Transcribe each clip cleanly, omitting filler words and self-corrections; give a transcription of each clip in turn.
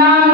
நான்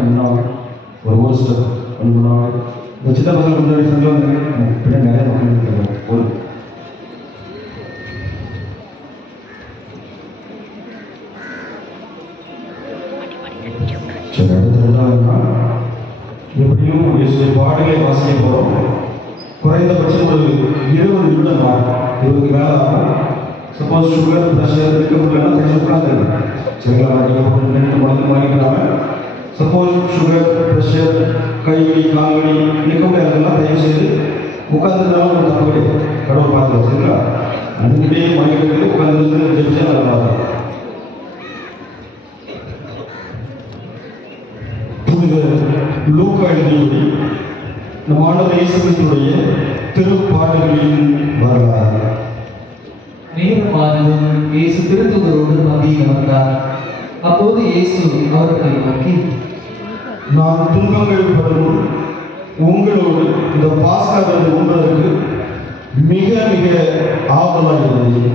முன்னாடி ஒரு ஸ்டெப் முன்னாடி இந்த சின்ன பசங்களுக்கு முன்னாடி சொல்ல வந்து பின்னாடி நிறைய மக்கள் இருக்காங்க. ஒரு சரி, அடுத்த ரெண்டாவதுனா எப்படியும் சில பாடலை வாசிக்க போகிறோம். குறைந்தபட்சம் ஒரு 20 நிமிடம் ஆகும், 20க்கு மேலே ஆகும். சப்போஸ் சுகர் ப்ரெஷர் இருக்கவங்களாம் கொஞ்சம் உட்காந்துருக்கு சரிங்களா, நீங்கள் ரெண்டு மணி வாங்கிக்கிறாங்க. சப்போஸ் சுகர் ப்ரெஷர் கை வலி கால் வலி நிற்க முடியாதெல்லாம் தயவு செய்து உட்காந்துருந்தாலும் ஒரு தப்பு கிடையாது, கடவுள் பார்த்து சரிங்களா. அதுக்கிட்டே மணிக்கு உட்காந்துருந்து ஜெயிச்சா நல்லா பார்த்து லூக்கா எழுதியபடி நம் ஆண்டவர் இயேசு கிறிஸ்துவுடைய திருப்பாடல்களின் வரலாறு. நேரமானதும் இயேசு திருத்தூதரோடு மத்தியில் வந்தார். அப்போது இயேசு அவர்களை நோக்கி, நான் துன்பங்கள் படும் உங்களோடு இந்த பாஸ்காவை உண்பதற்கு மிக மிக ஆவலாக இருந்தது.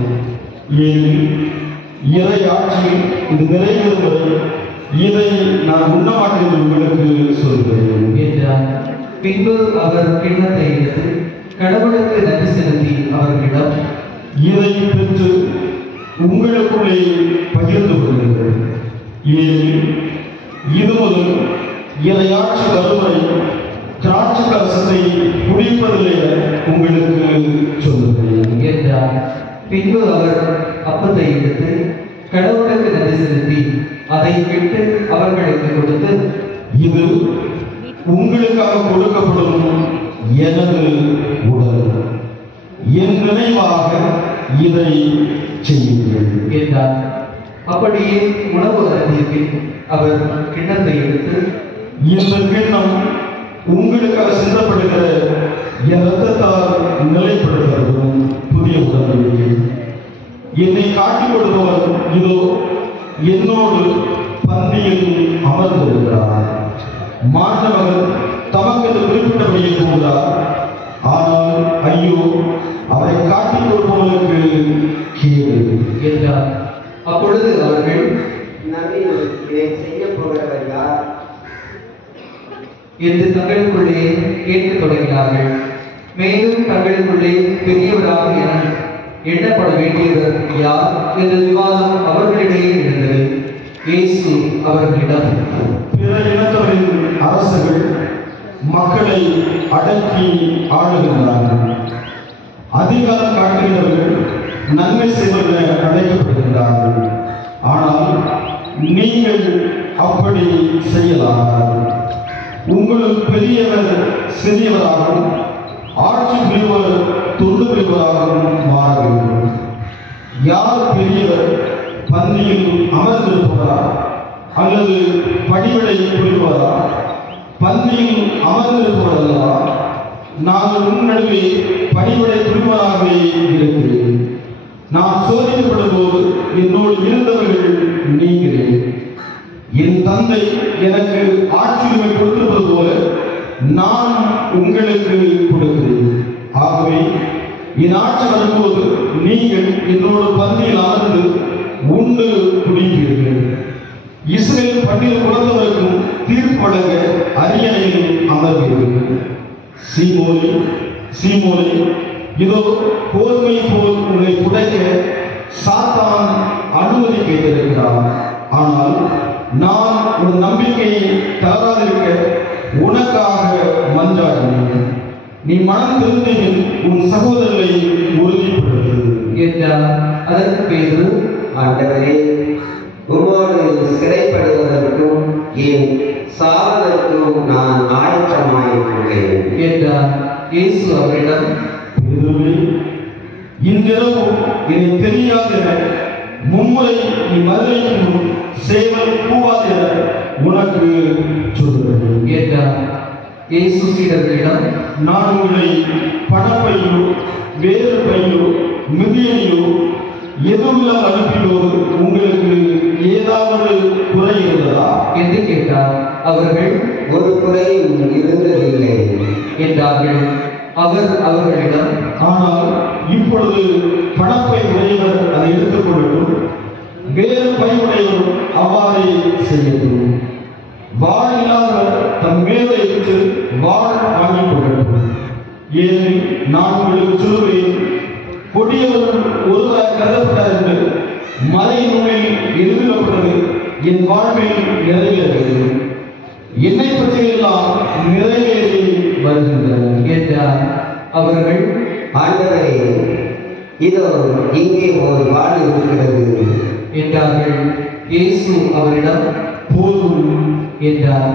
ஏனெனில் இறை ஆட்சியில் இது நிறைவேறும் வரை இதை நான் உண்ணமாட்டேன் என்று உங்களுக்கு சொல்கிறேன் என்றார். பின்பு அவர் கிண்ணத்தை எடுத்து கடவுளுக்கு நன்றி செலுத்தி அவர்களிடம், இதை பெற்று உங்களுக்குள்ளே பகிர்ந்து கொள்ளுங்கள். ஏனெனில் இது முதல் இறையாட்சி வரும் வரை திராட்சை ரசத்தை குடிப்பதில்லை உங்களுக்கு சொல்லுகிறேன் என்றார். பின்பு அவர் அப்பத்தை எடுத்து கடவுளுக்கு நன்றி செலுத்தி அதை விட்டு அவர்களுக்கு கொடுத்து, இது உங்களுக்காக கொடுக்கப்படும் எனது உடல், என் நினைவாக இதை செய்யுங்கள் என்றார். அப்படியே உணவு அருந்திய பின் அவர் கிண்ணத்தை எடுத்து, இந்த கிண்ணம் உங்களுக்காக சிந்தப்படுகிற என் ரத்தத்தால் நிலைப்படுத்தப்படும் புதிய உடன்படிக்கை. என்னை காட்டிக் கொடுப்பவர் இதோ என்னோடு பந்தியில் அமர்ந்திருக்கிறார். மாண்டவர் தமக்கு குறிப்பிட்டபடியே போகிறார். ஆனால் ஐயோ, அவரை காட்டிக் கொடுப்பவர்களுக்கு கேடு என்றார். அப்பொழுது அவர்கள், இதை செய்ய போகிறவர் யார் என்று தங்களுக்குள்ளே கேட்கத் தொடங்கினார்கள். மேலும் தங்களுக்குள்ளே பெரியவராக எண்ணப்பட வேண்டியவர் யார் என்ற விவாதம் அவர்களிடையே இருந்தது. இயேசு அவர்களிடம், பிற இனத்தவரின் அரசுகள் மக்களை அடக்கி ஆளுகின்றார்கள். அதிகாரம் காட்டுகிறவர்கள் நன்மை செய்வர்கள் அழைக்கப்படுகின்றார்கள். ஆனால் நீங்கள் அப்படி செய்யலாம். உங்களுக்கு பெரியவர் சிறியவராகவும் ஆட்சி புரிவர் தொண்டு புரிவராகவும் மாற வேண்டும். யார் பெரியவர், பந்தியில் அமர்ந்திருப்பவரா அல்லது படிவடை புரிவரா? பந்தியில் அமர்ந்திருப்பவரல்லவா? நான் உன்னடுவே படிவடை புரிவராகவே இருக்கிறேன். நான் சோதிக்கப்படும் போது என்னோடு இருந்தவர்கள் நீங்களே. என் தந்தை எனக்கு ஆட்சியுரிமை கொடுத்திருப்பது போல நான் உங்களுக்கு கொடுக்கிறேன். ஆகவே என் ஆட்சி வரும்போது நீங்கள் என்னோட பந்தியில் அமர்ந்து உண்டு குடிப்பீர்கள். இஸ்ரேல் 12 குலத்தவருக்கும் தீர்ப்பு வழங்க அரியணையில் அமர்வீர்கள். சீமோனே, சீமோனே, இதோ கோதுமை போல் உங்களை புடைக்க சாத்தான் அனுமதி கேட்டிருக்கிறார். ஆனால் நான் ஒரு நம்பிக்கையை தவறாதிருக்க உனக்காக மன்றாடினேன். நீ மனம் திரும்பின் உன் சகோதரரை உறுதிப்படுத்து என்றார். அதற்கு பேதுரு, ஆண்டவரே, உமோடு சிறைப்படுவதற்கும் என் சாவதற்கும் நான் ஆயத்தமாயிருக்கிறேன் என்றார். இயேசு அவரிடம், பேதுருவே, இன்றிரவு என்னை தெரியாத மும்முறை நீ மதுரைக்கு முன் சேவல் கூவாத உனக்கு சொல்கிறேன் என்றார். இயேசு சீடர்களிடம், நான் உங்களை பணப்பையோ வேறு பையோ மிதியையோ எதுவும் அனுப்பினோடு உங்களுக்கு ஏதாவது குறை இருந்ததா என்று கேட்டார். அவர்கள், ஒரு குறையும் இருந்ததில்லை என்றார்கள். அவர் அவர்களிடம், ஆனால் இப்பொழுது பணப்பை உடையவர் அதை எடுத்துக் கொள்ளட்டும், வேறு பை உடையவர் அவ்வாறே செய்யட்டும். வாழ் இல்லாதவர் தம் மேலே வைத்து வாழ் வாங்கிக் கொள்ளட்டும். ஏனெனில் நான் உங்களுக்கு சொல்லுவேன், கொடியவர்கள் ஒருவராக கருதப்பட்டார் என்று மறை நூலில் எழுதப்பட்டது என் வாழ்வில் நிறைவேறுகிறது. என்னை பற்றியெல்லாம் நிறைவேறி வருகின்றன என்றார். அவர்கள், ஆண்டவரே, இதோ இங்கே ஒரு வாழ் இருக்கிறது என்றார்கள். இயேசு அவரிடம், போதும் என்றார்.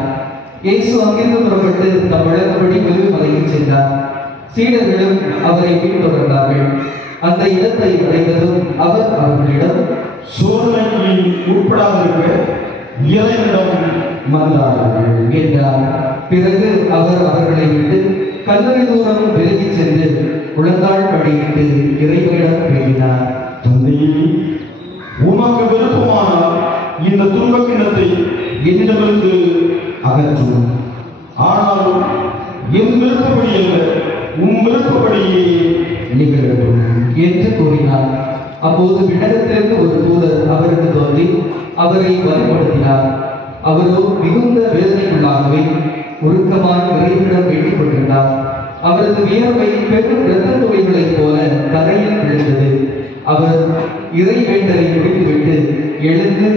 இயேசு அங்கிருந்து புறப்பட்டு தம் வழக்கப்படி மெல்லுமலையில் சென்றார். சீடர்களும் அவரை பின்தொடர்ந்தார்கள். அந்த இடத்தை அடைந்ததும் அவர் அவர்களிடம், சோதனைக்கு உட்படாதிருக்க இறைவனிடம் மன்றாடுங்கள் என்றார். பிறகு அவர் அவர்களை விட்டு கல்லறை தூரம் விலகிச் சென்று முழங்கால் படியிட்டு இறைவனிடம் வேண்டினார். தந்தையே, உமக்கு விருப்பமானால் இந்த துன்பக் கிண்ணத்தை என்னிடமிருந்து அகற்றும். ஆனாலும் என் விருப்பப்படி அல்ல, உம் விருப்பப்படியே நிகழட்டும் என்று கூறினார். அப்போது விண்ணகத்திலிருந்து ஒரு தூதர் அவருக்கு தோன்றி அவரை வழிபடுத்தினார். அவரோ மிகுந்த வேதனைக்குள்ளாகவே உருக்கமாய் இறைவனிடம் வேண்டிக் கொண்டிருந்தார். அவரது வியர்வை பெரும் இரத்த துளிகளைப் போல தரையில் விழுந்தது. அவர் இறை வேண்டலை முடித்துவிட்டு எழுந்து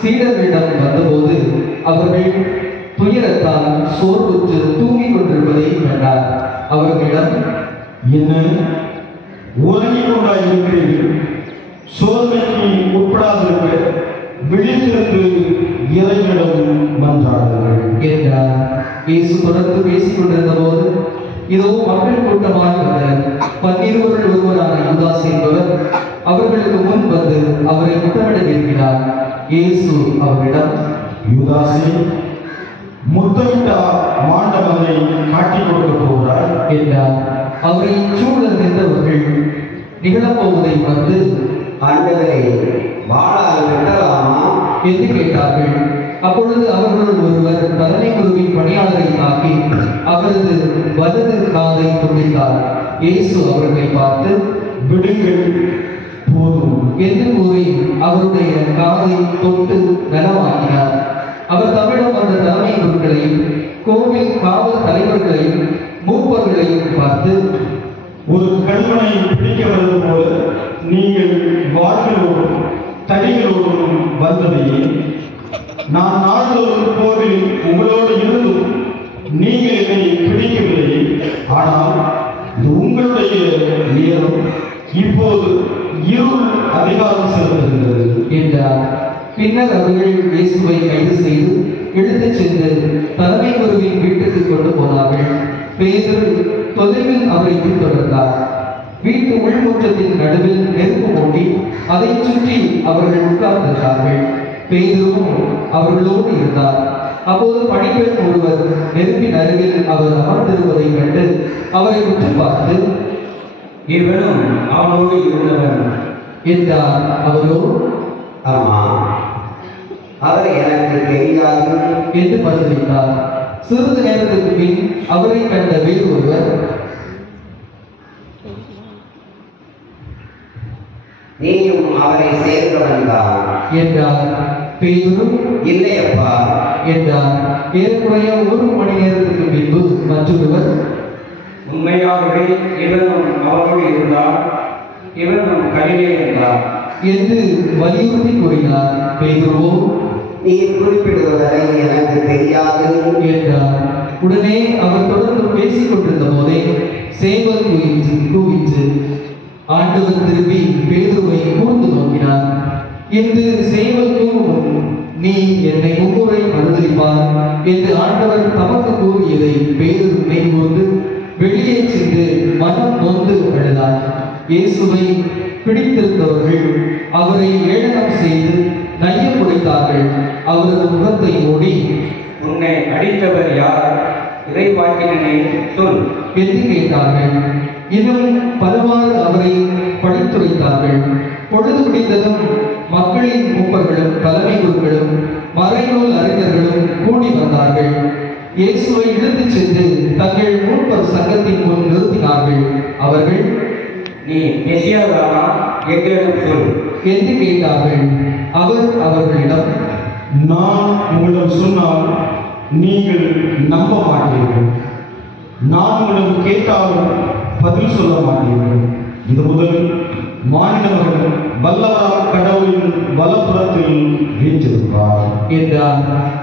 சீடர்களிடம் வந்தபோது அவர்கள் துயரத்தால் சோர்வுற்று தூங்கிக் கொண்டிருப்பதை கண்டார். அவர்களிடம், என்ன உறங்கிக் கொண்டாயிருக்கிறீர்கள்? சோதனைக்கு உட்படாதிருக்க விழித்திருந்து இறைவனிடம் மன்றாடுங்கள் என்றார். இயேசு தொடர்ந்து பேசிக் கொண்டிருந்த போது இதோ மக்கள் கூட்டமாக வந்தனர். 12 ஒருவரான யூதாஸ் என்பவர் அவர்களுக்கு முன் வந்து அவரை முத்தமிட விரும்பினார். இயேசு அவரிடம், யூதாசே, முத்தமிட்டா மாண்டவனை காட்டிக் கொடுக்க போகிறார் என்றார். அவரை சூழ நின்றவர்கள் நிகழப்போவதை வந்து, ஆண்டவரே, வாழால் வெட்டலாமா என்று கேட்டார்கள். அப்பொழுது அவர்களுள் ஒருவர் தலைமை குருவின் பணியாளரை தாக்கி அவரது வலது காதை துண்டித்தார். இயேசு அவர்களை பார்த்து, விடுங்கள், போதும் என்று கூறி அவருடைய காதை தொட்டு நலமாக்கினார். அவர் தம்மிடம் வந்த தலைமை குருக்களையும் கோவில் காவல் தலைவர்களையும் மூப்பர்களையும் பார்த்து, ஒரு கல்வனை பிடிக்க வருவது போல நீங்கள் வாழ்களோடும் தடிகளோடும் வந்ததையே, நான் நாள்தோறும் கோவில் உங்களோடு இருந்தும் நீங்கள் என்னை பிடிக்கவில்லை. ஆனால் இது உங்களுடைய நேரம், இப்போது இருள் அதிகாரம் செலுத்துகின்றது என்றார். பின்னர் அவர்கள் இயேசுவை கைது செய்து இழுத்துச் சென்று தலைமை குருவின் வீட்டுக்கு கொண்டு போனார்கள். பேதுரு தொலைவில் அவரை பின்தொடர்ந்தார். வீட்டு உள்முற்றத்தின் நடுவில் நெருப்பு மூட்டி அதை சுற்றி அவர்கள் உட்கார்ந்திருந்தார்கள். பேதுருவும் அவர்களோடு இருந்தார். அப்போது பணிப்பெண் ஒருவர் நெருப்பின் அருகில் அவர் அமர்ந்திருப்பதை கண்டு அவரை உற்று பார்த்து, இவனும் அவனோடு இருந்தவன் என்றார். அவரோ, ஆமா, அவர் எனக்கு தெரியாது என்று பதிலளித்தார். சிறிது நேரத்திற்கு பின் அவரை கண்ட வேறு ஒருவர், நீயும் அவரை சேர்ந்தவன் தான் என்றார். பேதுரு, இல்லையப்பா என்றார். ஏறக்குறைய 1 மணி நேரத்துக்கு பின்பு மற்றொருவர், உண்மையாகவே இவனும் அவரோடு இருந்தார், இவனும் கலிலே இருந்தார் என்று வலியுறுத்தி கூறினார். பேதுருவோ, நீ குறிப்பிடுவதை எனக்கு தெரியாது என்றார். உடனே அவர் தொடர்ந்து பேசிக் கொண்டிருந்த போதே சேவல் கூவிற்று. ஆண்டவர் திரும்பி பேதுருவை கூர்ந்து நோக்கினார். என்று சேவல் கூவும், நீ என்னை 3 முறை மறுதலிப்பார் என்று ஆண்டவர் தமக்கு கூறியதை பேதுரு நினைவுகூர்ந்து வெளியே சென்று மனம் நொந்து அழுதார். இயேசுவை பிடித்திருந்தவர்கள் அவரை ஏளனம் செய்து நையம் உடைத்தார்கள். அவரது முகத்தை மூடி, உன்னை அடித்தவர் யார்? இறைவாக்கினனே சொல் என்று கேட்டார்கள். இன்னும் பலவாறு அவரை படித்துரைத்தார்கள். பொழுது முடிந்ததும் மக்களின் மூப்பர்களும் தலைமை குருக்களும் மறைநூல் அறிஞர்களும் கூடி வந்தார்கள். இயேசுவை இழுத்துச் சென்று தங்கள் மூப்பர் சங்கத்தின் முன் நிறுத்தினார்கள். அவர்கள், நீ மெசியாதானா எங்களிடம் சொல் என்று கேட்டார்கள். அவர் அவர்களிடம், நான் உங்களிடம் சொன்னால் நீங்கள் நம்ப மாட்டீர்கள். நான் உங்களிடம் கேட்டாலும் பதில் சொல்ல மாட்டீர்கள். இது முதல் மானிட மகன் வல்லவராம் கடவுளின் வலப்புறத்தில் வீற்றிருப்பார் என்றார்.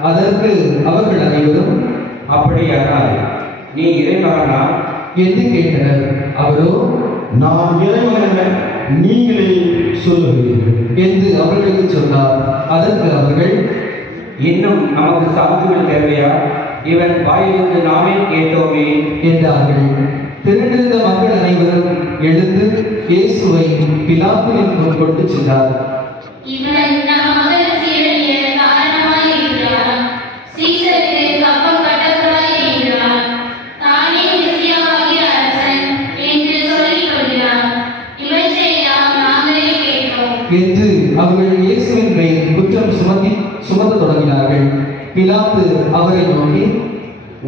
அதற்கு அவர்கள் அனைவரும் அப்படியானால் நீ இறைமகனா என்று கேட்டனர். அவரோ, நான் இறைவன் என நீங்களே சொல்லுகிறீர்கள் என்று அவர்களுக்கு சொன்னார். அதற்கு அவர்கள், இன்னும் நமக்கு சான்றுகள் தேவையா? இவன் வாயிலிருந்து நாமே கேட்டோமே என்றார்கள். திரண்டிருந்த மக்கள் அனைவரும் எழுந்து இயேசுவை பிலாத்துவின் முன் கொண்டு சென்றார். இவன் நம் மகன் சீரழிய காரணமாய் இருக்கிறான். சீசருக்கு கப்பம் கட்டப்படாய் இருக்கிறான். தானே மெசியாவாகிய அரசன் என்று சொல்லிக் கொள்கிறான். இவற்றையெல்லாம் நாங்களே கேட்டோம் என்று அவர்கள் இயேசுவின் மேல் குற்றம் சுமத்த தொடங்கினார்கள். பிலாத்து அவரை நோக்கி,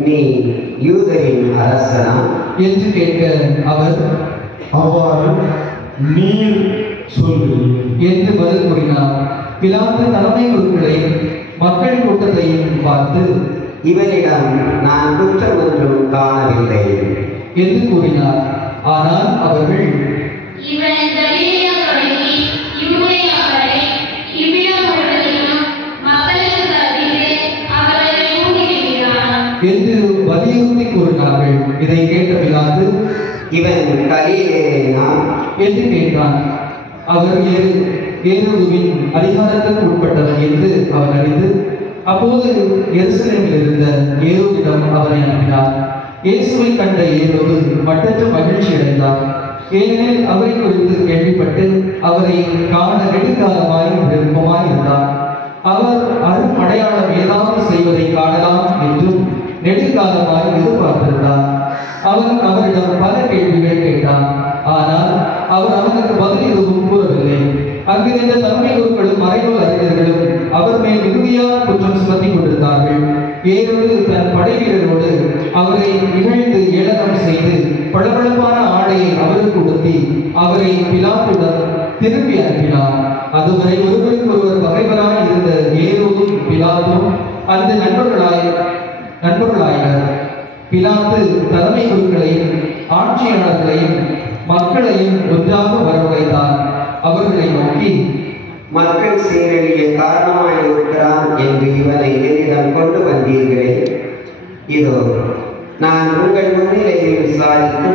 நீ யூதரின் அரசனா என்று கேட்க அவர், அவ்வாறு நீர் சொல்கிறீர்கள் என்று பதில் கூறினார். பிலாத்து தலைமை குருக்களையும் மக்கள் கூட்டத்தையும் பார்த்து, இவனிடம் நான் குற்றம் ஒன்றும் காணவில்லை என்று கூறினார். ஆனால் அவர்கள், இவன் கலிலேயா தொடங்கி யூதேயா வரை இவ்விடம் முழுவதிலும் மக்களுக்கு கற்பித்து அவர்களை ஊக்குவிக்கிறான் என்று வலியுறுத்தி கூறினார்கள். இதை கேட்ட பிலாத்து, இவன் கலிலேயனா என்று கேட்டான். அவர் ஏரோதுவின் அதிகாரத்திற்கு உட்பட்டவன் என்று அவன் அறிந்து, அப்போது எருசலேமில் இருந்த ஏரோதிடம் அவனை அனுப்பினார். இயேசுவை கண்ட ஏரோது மட்டற்ற மகிழ்ச்சி அடைந்தார். ஏனெனில் அவரை குறித்து கேள்விப்பட்டு அவரை காண நெடுங்காலமாய் விருப்பமாய் இருந்தார். அவர் அரும் அடையாளம் ஏதாவது செய்வதை காணலாம் என்றும் நெடுங்காலமாய் எதிர்பார்த்திருந்தார். அவன் அவரிடம் பல கேள்விகள் கேட்டான். ஆனால் அவர் அவனுக்கு பதில் எதுவும் கூறவில்லை. அங்கிருந்த தலைமை குருக்களும் மறைநூல் அறிஞர்களும் அவர் மேல் மிகுதியான குற்றம் சுமத்தி கொண்டிருந்தார்கள். ஏரோது தன் படை வீரரோடு அவரை இகழ்ந்து ஏளனம் செய்து பளபளப்பான ஆடையை அவருக்கு உடுத்தி அவரை பிலாத்துடன் திருப்பி அனுப்பினார். அதுவரை ஒருவருக்கொருவர் பகைவராய் இருந்த ஏரோதும் பிலாத்தும் அந்த நண்பர்களாயினர். பிலாத்து தலைமை குருக்களையும் ஆட்சியாளர்களையும் மக்களையும் ஒன்றாக வரவழைத்தார். அவர்களை நோக்கி, மக்கள் சீரழிய காரணமாய் இருக்கிறான் என்று இவனை என்னிடம் கொண்டு வந்தீர்களே. இதோ நான் உங்கள் முன்னிலையில் விசாரித்து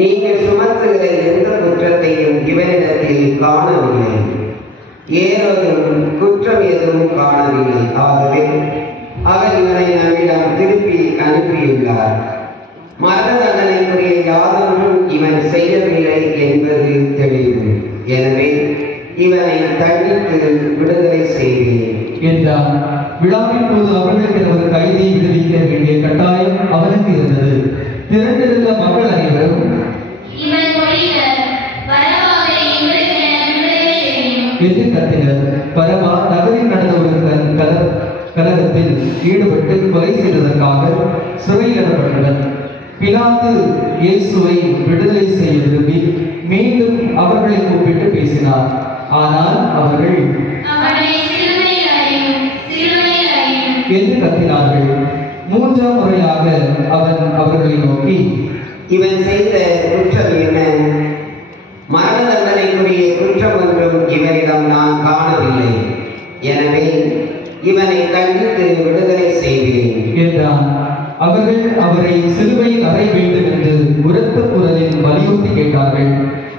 நீங்கள் சுமத்துகிற எந்த குற்றத்தையும் இவனிடத்தில் காணவில்லை. ஏரோதும் குற்றம் எதுவும் காணவில்லை. ஆகவே அவர் இவனை நம்மிடம் திருப்பி அனுப்பியுள்ளார். மரண தண்டனைக்குரிய யாதொன்றும் இவன் செய்யவில்லை என்பது தெளிவு. எனவே இவனை தண்டித்து விடுதலை செய்வேன் என்றார். விழாவின் போது அவர்களுக்கு ஒரு கைதியை விடுவிக்க வேண்டிய கட்டாயம் அவனுக்கு இருந்தது. திரண்டிருந்த மக்கள் அனைவரும், இவன் மொழிக பரபாவை எங்களுக்கு விடுதலை செய்யும் என்று கத்தினர். பரபா நகரில் நடந்த ஒரு கலகத்தில் ஈடுபட்டு கொலை செய்ததற்காக சிறையிடப்பட்டவர். பிலாத்து இயேசுவை விடுதலை செய்ய விரும்பி மீண்டும் அவர்களை கூப்பிட்டு பேசினார். ஆனால் அவர்கள், அவனை சிலுவையில் அறையும் சிலுவையில் அறையும் என்று கத்தினார்கள். மூன்றாம் முறையாக அவன் அவர்களை நோக்கி, இவன் செய்த குற்றம் என்ன? மரண தண்டனைக்குரிய குற்றம் ஒன்றும் இவனிடம் நான் காணவில்லை. எனவே இவனை தண்டித்து விடுதலை செய்வேன் என்றான். அவர்கள் அவரை சிலுவையில் அறை வேண்டும் என்று உரத்த குரலில் வலியுறுத்தி கேட்டார்கள்.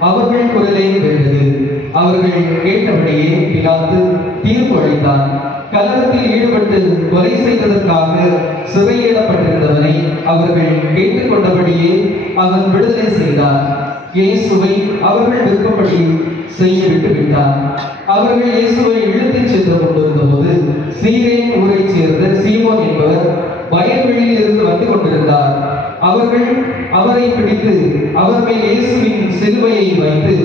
அவர்கள் குரலை வென்றது. அவர்கள் கேட்டபடியே பிலாத்து தீர்ப்பு அளித்தான். கலகத்தில் ஈடுபட்டு கொலை செய்ததற்காக சிறையிடப்பட்டிருந்தவனை அவர்கள் கேட்டுக்கொண்டபடியே அவன் விடுதலை செய்தார். இயேசுவை அவர்கள் விருப்பப்படி செய்ய விட்டுவிட்டார். அவர்கள் இயேசுவை இழுத்துச் சென்று கொண்டிருந்த போது சீரேன் ஊரைச் சேர்ந்த சீமோன் என்பவர் வயல்வெளியில் இருந்து வந்து கொண்டிருந்தார். அவர்கள் அவரை பிடித்து அவர் மேல் இயேசுவின் சிலுவையை வைத்து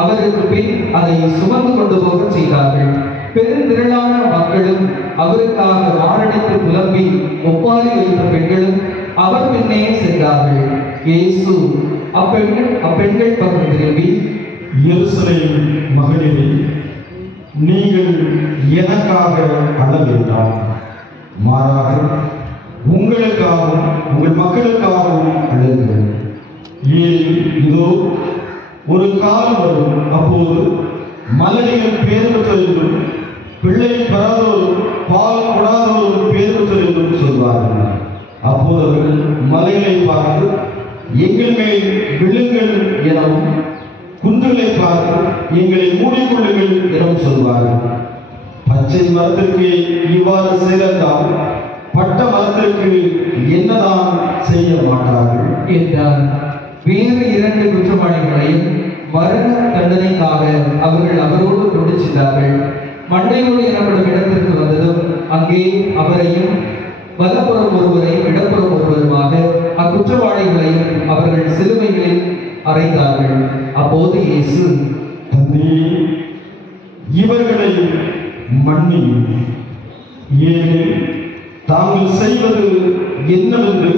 அவருக்கு பின் அதை சுமந்து கொண்டு போக செய்தார்கள். பெருந்திரளான மக்களும் அவருக்காக மாரடித்து புலம்பி ஒப்பாரி வைத்த பெண்களும் அவர் பின்னே சென்றார்கள். இயேசு அப்பெண்கள் பக்கம் திரும்பி, எருசலேம் மகளிரே, நீங்கள் எனக்காக அழ வேண்டாம். மாறாக உங்களுக்காகவும் உங்கள் மக்களுக்காகவும் அழுங்கள். ஏன் இதோ ஒரு காலம் வரும், அப்போது மலடிகள் பேர் பெற்றோர் என்றும் பிள்ளை பெறாதோர் பால் கொடாதோர் பேர் பெற்றோர் என்றும் சொல்வார்கள். அப்போது அவர்கள் மலைகளை பார்த்து எங்கள் மேல் விழுங்கள் எனவும், குன்றுகளை பார்த்து எங்களை மூடிக்கொள்ளுங்கள் எனவும் சொல்வார்கள். பச்சை மரத்திற்கு இவ்வாறு செய்தால் பட்ட மரத்திற்கு என்னதான் செய்ய மாட்டார்கள் என்றார். வேறு 2 குற்றவாளிகளையும் மரண தண்டனைக்காக அவர்கள் அவரோடு கொண்டு சென்றார்கள். மண்டையோடு எனப்படும் இடத்திற்கு வந்ததும் அங்கே அவரையும் வலப்புறம் ஒருவரையும் இடப்புறம் ஒருவருமாக அக்குற்றவாளிகளையும் அவர்கள் சிலுவைகளில் அறைந்தார்கள். அப்போது இயேசு, தந்தையே, இவர்களை மன்னியும், ஏனெனில் தாங்கள் செய்வது என்னவென்று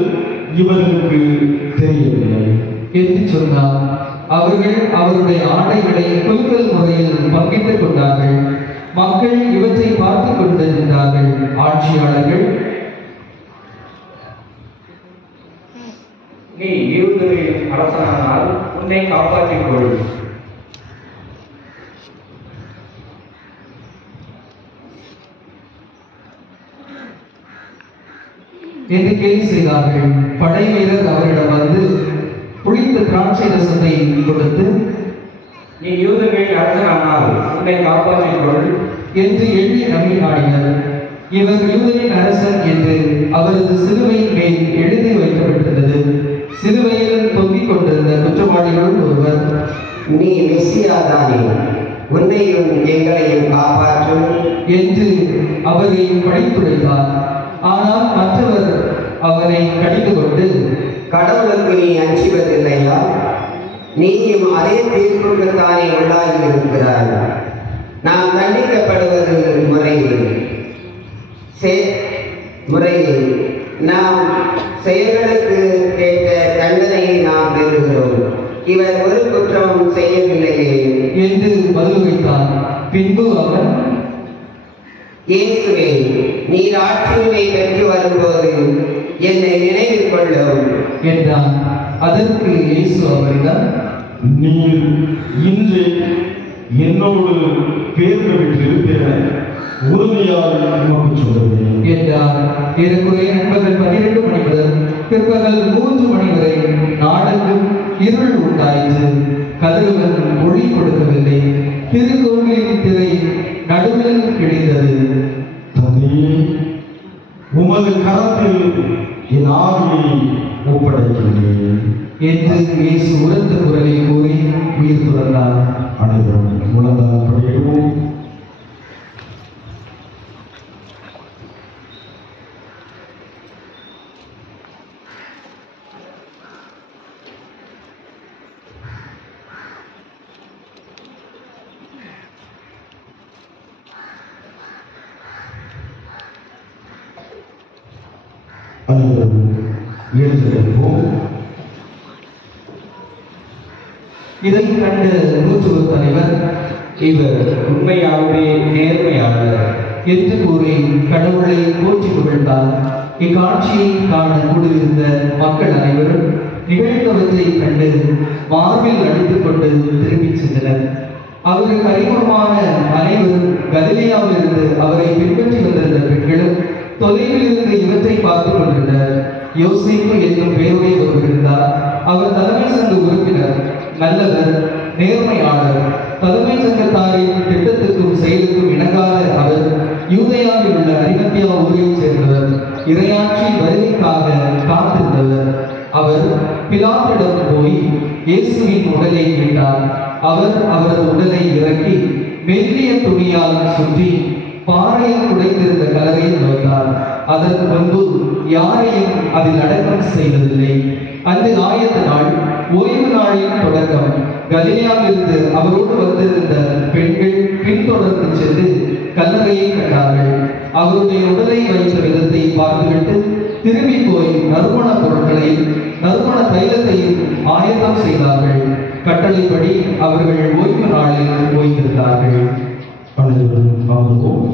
இவர்களுக்கு தெரியவில்லை என்று சொன்னார். அவர்கள் அவருடைய ஆடைகளை குலுக்கல் முறையில் பங்கிட்டுக் கொண்டார்கள். மக்கள் இவற்றை பார்த்துக் கொண்டிருந்தார்கள். ஆட்சியாளர்கள், நீ யூதரின் அரசனானால் உன்னை காப்பாற்றிக் கொள் என்று கேலி செய்தார்கள். படை வீரர் அவரிடம் வந்து புளித்த திராட்சை ரசத்தை கொடுத்து, நீ யூதரின் அரசனானால் உன்னை காப்பாற்றிக் கொள் என்று எண்ணி நம்பினாடினர். இவர் யூதரின் அரசன் என்று அவரது சிலுவையின் மேல் எழுதி வைக்கப்பட்டிருந்தது. சிலுவையில் தொங்கிக் கொண்டிருந்த குற்றவாளிகளுள் ஒருவர், நீ மெசியாதானே, உன்னையும் எங்களையும் காப்பாற்றும் என்று அவரை படித்துரைத்தார். ஆனால் மற்றவர் அவரை கடிந்து கொண்டு, கடவுளுக்கு நீ அஞ்சுவதில்லையா? நீயும் அதே தீர்ப்புக்குத்தானே உள்ளாகி இருக்கிறாய். நாம் தண்டிக்கப்படுவது முறையே நாம் செயல்களுக்கு கேட்ட தண்டனையை நாம் பெறுகிறோம். இவர் ஒரு குற்றமும் செய்யவில்லையே என்று பதிலளித்தார். பின்பு அவர், இயேசுவே, நீர் ஆட்சியை பெற்று வரும்போது என்னை நினைவில் கொள்ளும் என்றார். அதற்கு இயேசு அவரிடம், நீர் இன்று என்னோடு பேர் பெற்றிருக்கிற உறுதியாக உமக்கு சொல்லுவேன் என்றார். ஏறக்குறைய நண்பகல் 12 மணி முதல் பிற்பகல் 3 மணி வரை நாடெங்கும் இருள் உண்டாயிற்று. கதிரவன் ஒளி கொடுக்கவில்லை. திருக்கோவிலின் திரை நடுவில் கிழிந்தது. தந்தையே, உமது கரத்தில் என் ஆவியை ஒப்படைக்கின்றேன் என்று இயேசு உரத்த குரலில் கூறி உயிர் துறந்தார். அனைவரும் முழந்தால் படியிடுவோம். அனைவரும் எழுந்திருப்போம். இதை கண்ட நூற்றுவ தலைவர், இவர் உண்மையாகவே நேர்மையாளர் என்று கூறி கடவுளை போற்றி புகழ்ந்தார். இக்காட்சியை காண கூடியிருந்த மக்கள் அனைவரும் நிகழ்ந்தவற்றை கண்டு மார்பில் அடித்துக் கொண்டு திரும்பிச் சென்றனர். அவருக்கு அறிமுகமான அனைவரும் கலிலேயாவிலிருந்து அவரை பின்பற்றி வந்திருந்த பெண்களும் தொலைவில் இருந்து இவற்றை பார்த்துக் கொண்டிருந்தனர். யோசேப்பு என்னும் பெயருடைய ஒருவர் இருந்தார். அவர் தலைமை சங்க உறுப்பினர், நல்லவர், நேர்மையாளர். தலைமை சங்கத்தாரின் திட்டத்துக்கும் செயலுக்கும் இணங்காத அவர் யூதேயாவில் உள்ள அரிமத்தியா ஊரைச் சேர்ந்தவர். இறையாட்சி வருகைக்காக காத்திருந்தவர். அவர் பிலாத்திடம் போய் இயேசுவின் உடலை கேட்டார். அவர் அவரது உடலை இறக்கி மெல்லிய துணியால் சுற்றி பாறையில் குடைந்திருந்த கலரையில் வைத்தார். அதற்கு முன்பு யாரையும் அதில் அடக்கம் செய்வதில்லை. அந்த ஆயத்த நாள் ஓய்வு நாளின் தொடக்கம். கலிலேயாவிலிருந்து அவரோடு வந்திருந்த பெண்கள் பின்தொடர்ந்து சென்று கல்லறையை கண்டார்கள். அவருடைய உடலை வைத்த விதத்தை பார்த்துவிட்டு திரும்பி போய் நறுமண பொருட்களையும் நறுமண தைலத்தையும் ஆயத்தம் செய்தார்கள். கட்டளைப்படி அவர்கள் ஓய்வு நாளில் ஓய்ந்திருந்தார்கள். அனைவரும் அமர்வோம்.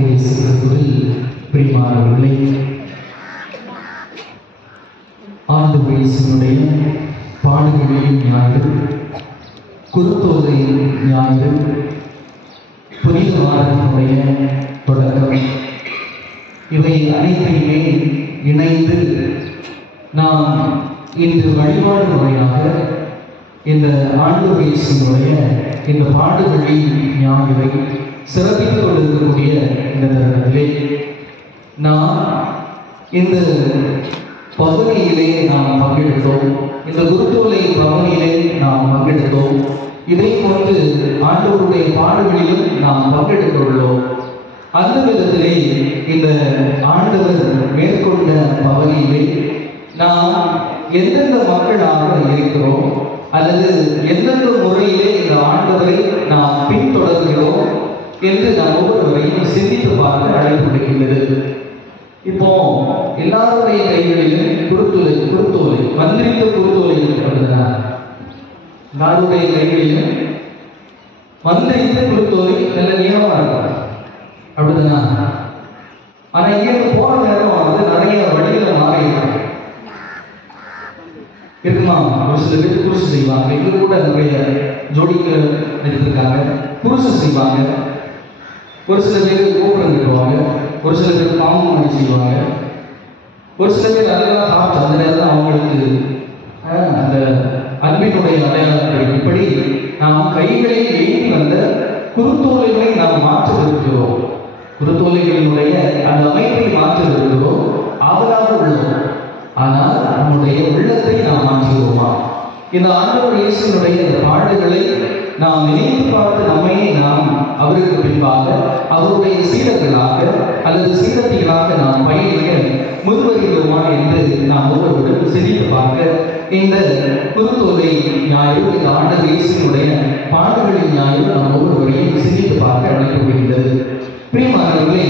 இயேசு கிறிஸ்துவில் பிரியமானவர்களே, ஆண்டவர் இயேசுவினுடைய பாடுகளின் ஞாயிறு, குருத்தோலை ஞாயிறு, புனித வாரத்தினுடைய தொடக்கம், இவை அனைத்தையுமே இணைந்து நாம் இன்று வழிபாடு முறையாக இந்த ஆண்டவர் இயேசுவினுடைய இந்த பாடுகளின் ஞாயிறை சிறப்பித்துக் கொண்டிருக்கக்கூடிய இந்த தருணத்திலே நாம் இந்த பகுதியிலே நாம் பங்கெடுத்தோம், இந்த குருத்தோலை பகுதியிலே நாம் பங்கெடுத்தோம். இதை கொண்டு ஆண்டவருடைய பாடுகளிலும் நாம் பங்கெடுத்துள்ளோம். அந்த விதத்திலே இந்த ஆண்டவர் மேற்கொண்ட பகுதியிலே நாம் எந்தெந்த மக்களாக இருக்கிறோம் அல்லது எந்தெந்த முறையிலே இந்த ஆண்டவரை நாம் பின்தொடர்கிறோம் என்று நாம் ஒவ்வொருவரையும் சிந்தித்து பார்க்க அழைப்பு விடுக்கின்றது. இப்போ எல்லாருடைய கைகளிலும் குருத்தோலை மந்திரித்த குருத்தோலை அப்படின்னா எல்லாருடைய கைகளிலும் மந்திரித்த குருத்தோலை நல்ல நீளமா இருக்கும் அப்படின்னா. ஆனா இங்க போற நேரம் வந்து நிறைய வழிகளை மாறி இருக்குமா. ஒரு சில பேர் குருசு செய்வாங்க, இது கூட நிறைய ஜோடிகள் எடுத்திருக்காங்க, குருசு செய்வாங்க. ஒரு சில பேர் கோபுரம் கட்டுவாங்க, ஒரு சில பேர் பாம்பு மணி செய்வாங்க, ஒரு சில பேர் அதெல்லாம் சாப்பிட்டு அந்த நேரத்தில் அவங்களுக்கு அந்த அன்பினுடைய அடையாளம். இப்படி நாம் கைகளில் ஏற்றி வந்த குருத்தோலைகளை நாம் மாற்ற விரும்புகிறோம், குருத்தோலைகளினுடைய அந்த அமைப்பை மாற்ற விரும்புகிறோம், ஆவலாக உள்ளோம். ஆனால் நம்முடைய உள்ளத்தை நாம் மாற்றுகிறோமா? இந்த ஆண்டவர் இயேசுவினுடைய இந்த பாடுகளை நாம் நினைத்து பார்த்து நம்மையே நாம் அவருக்கு பின்பாக அவருடைய சீடர்களாக அல்லது சீடத்திகளாக நாம் பயணிக்க முன்வருகிறோமா என்று நாம் ஒவ்வொருவரும் சிந்தித்து பார்க்க இந்த குருத்தோலை ஞாயிறு, இந்த ஆண்டவர் இயேசுவினுடைய பாடுகளின் ஞாயிறு நாம் ஒவ்வொருவரையும் சிந்தித்து பார்க்க அழைக்கப்படுகின்றது. பிரியமானவர்களே,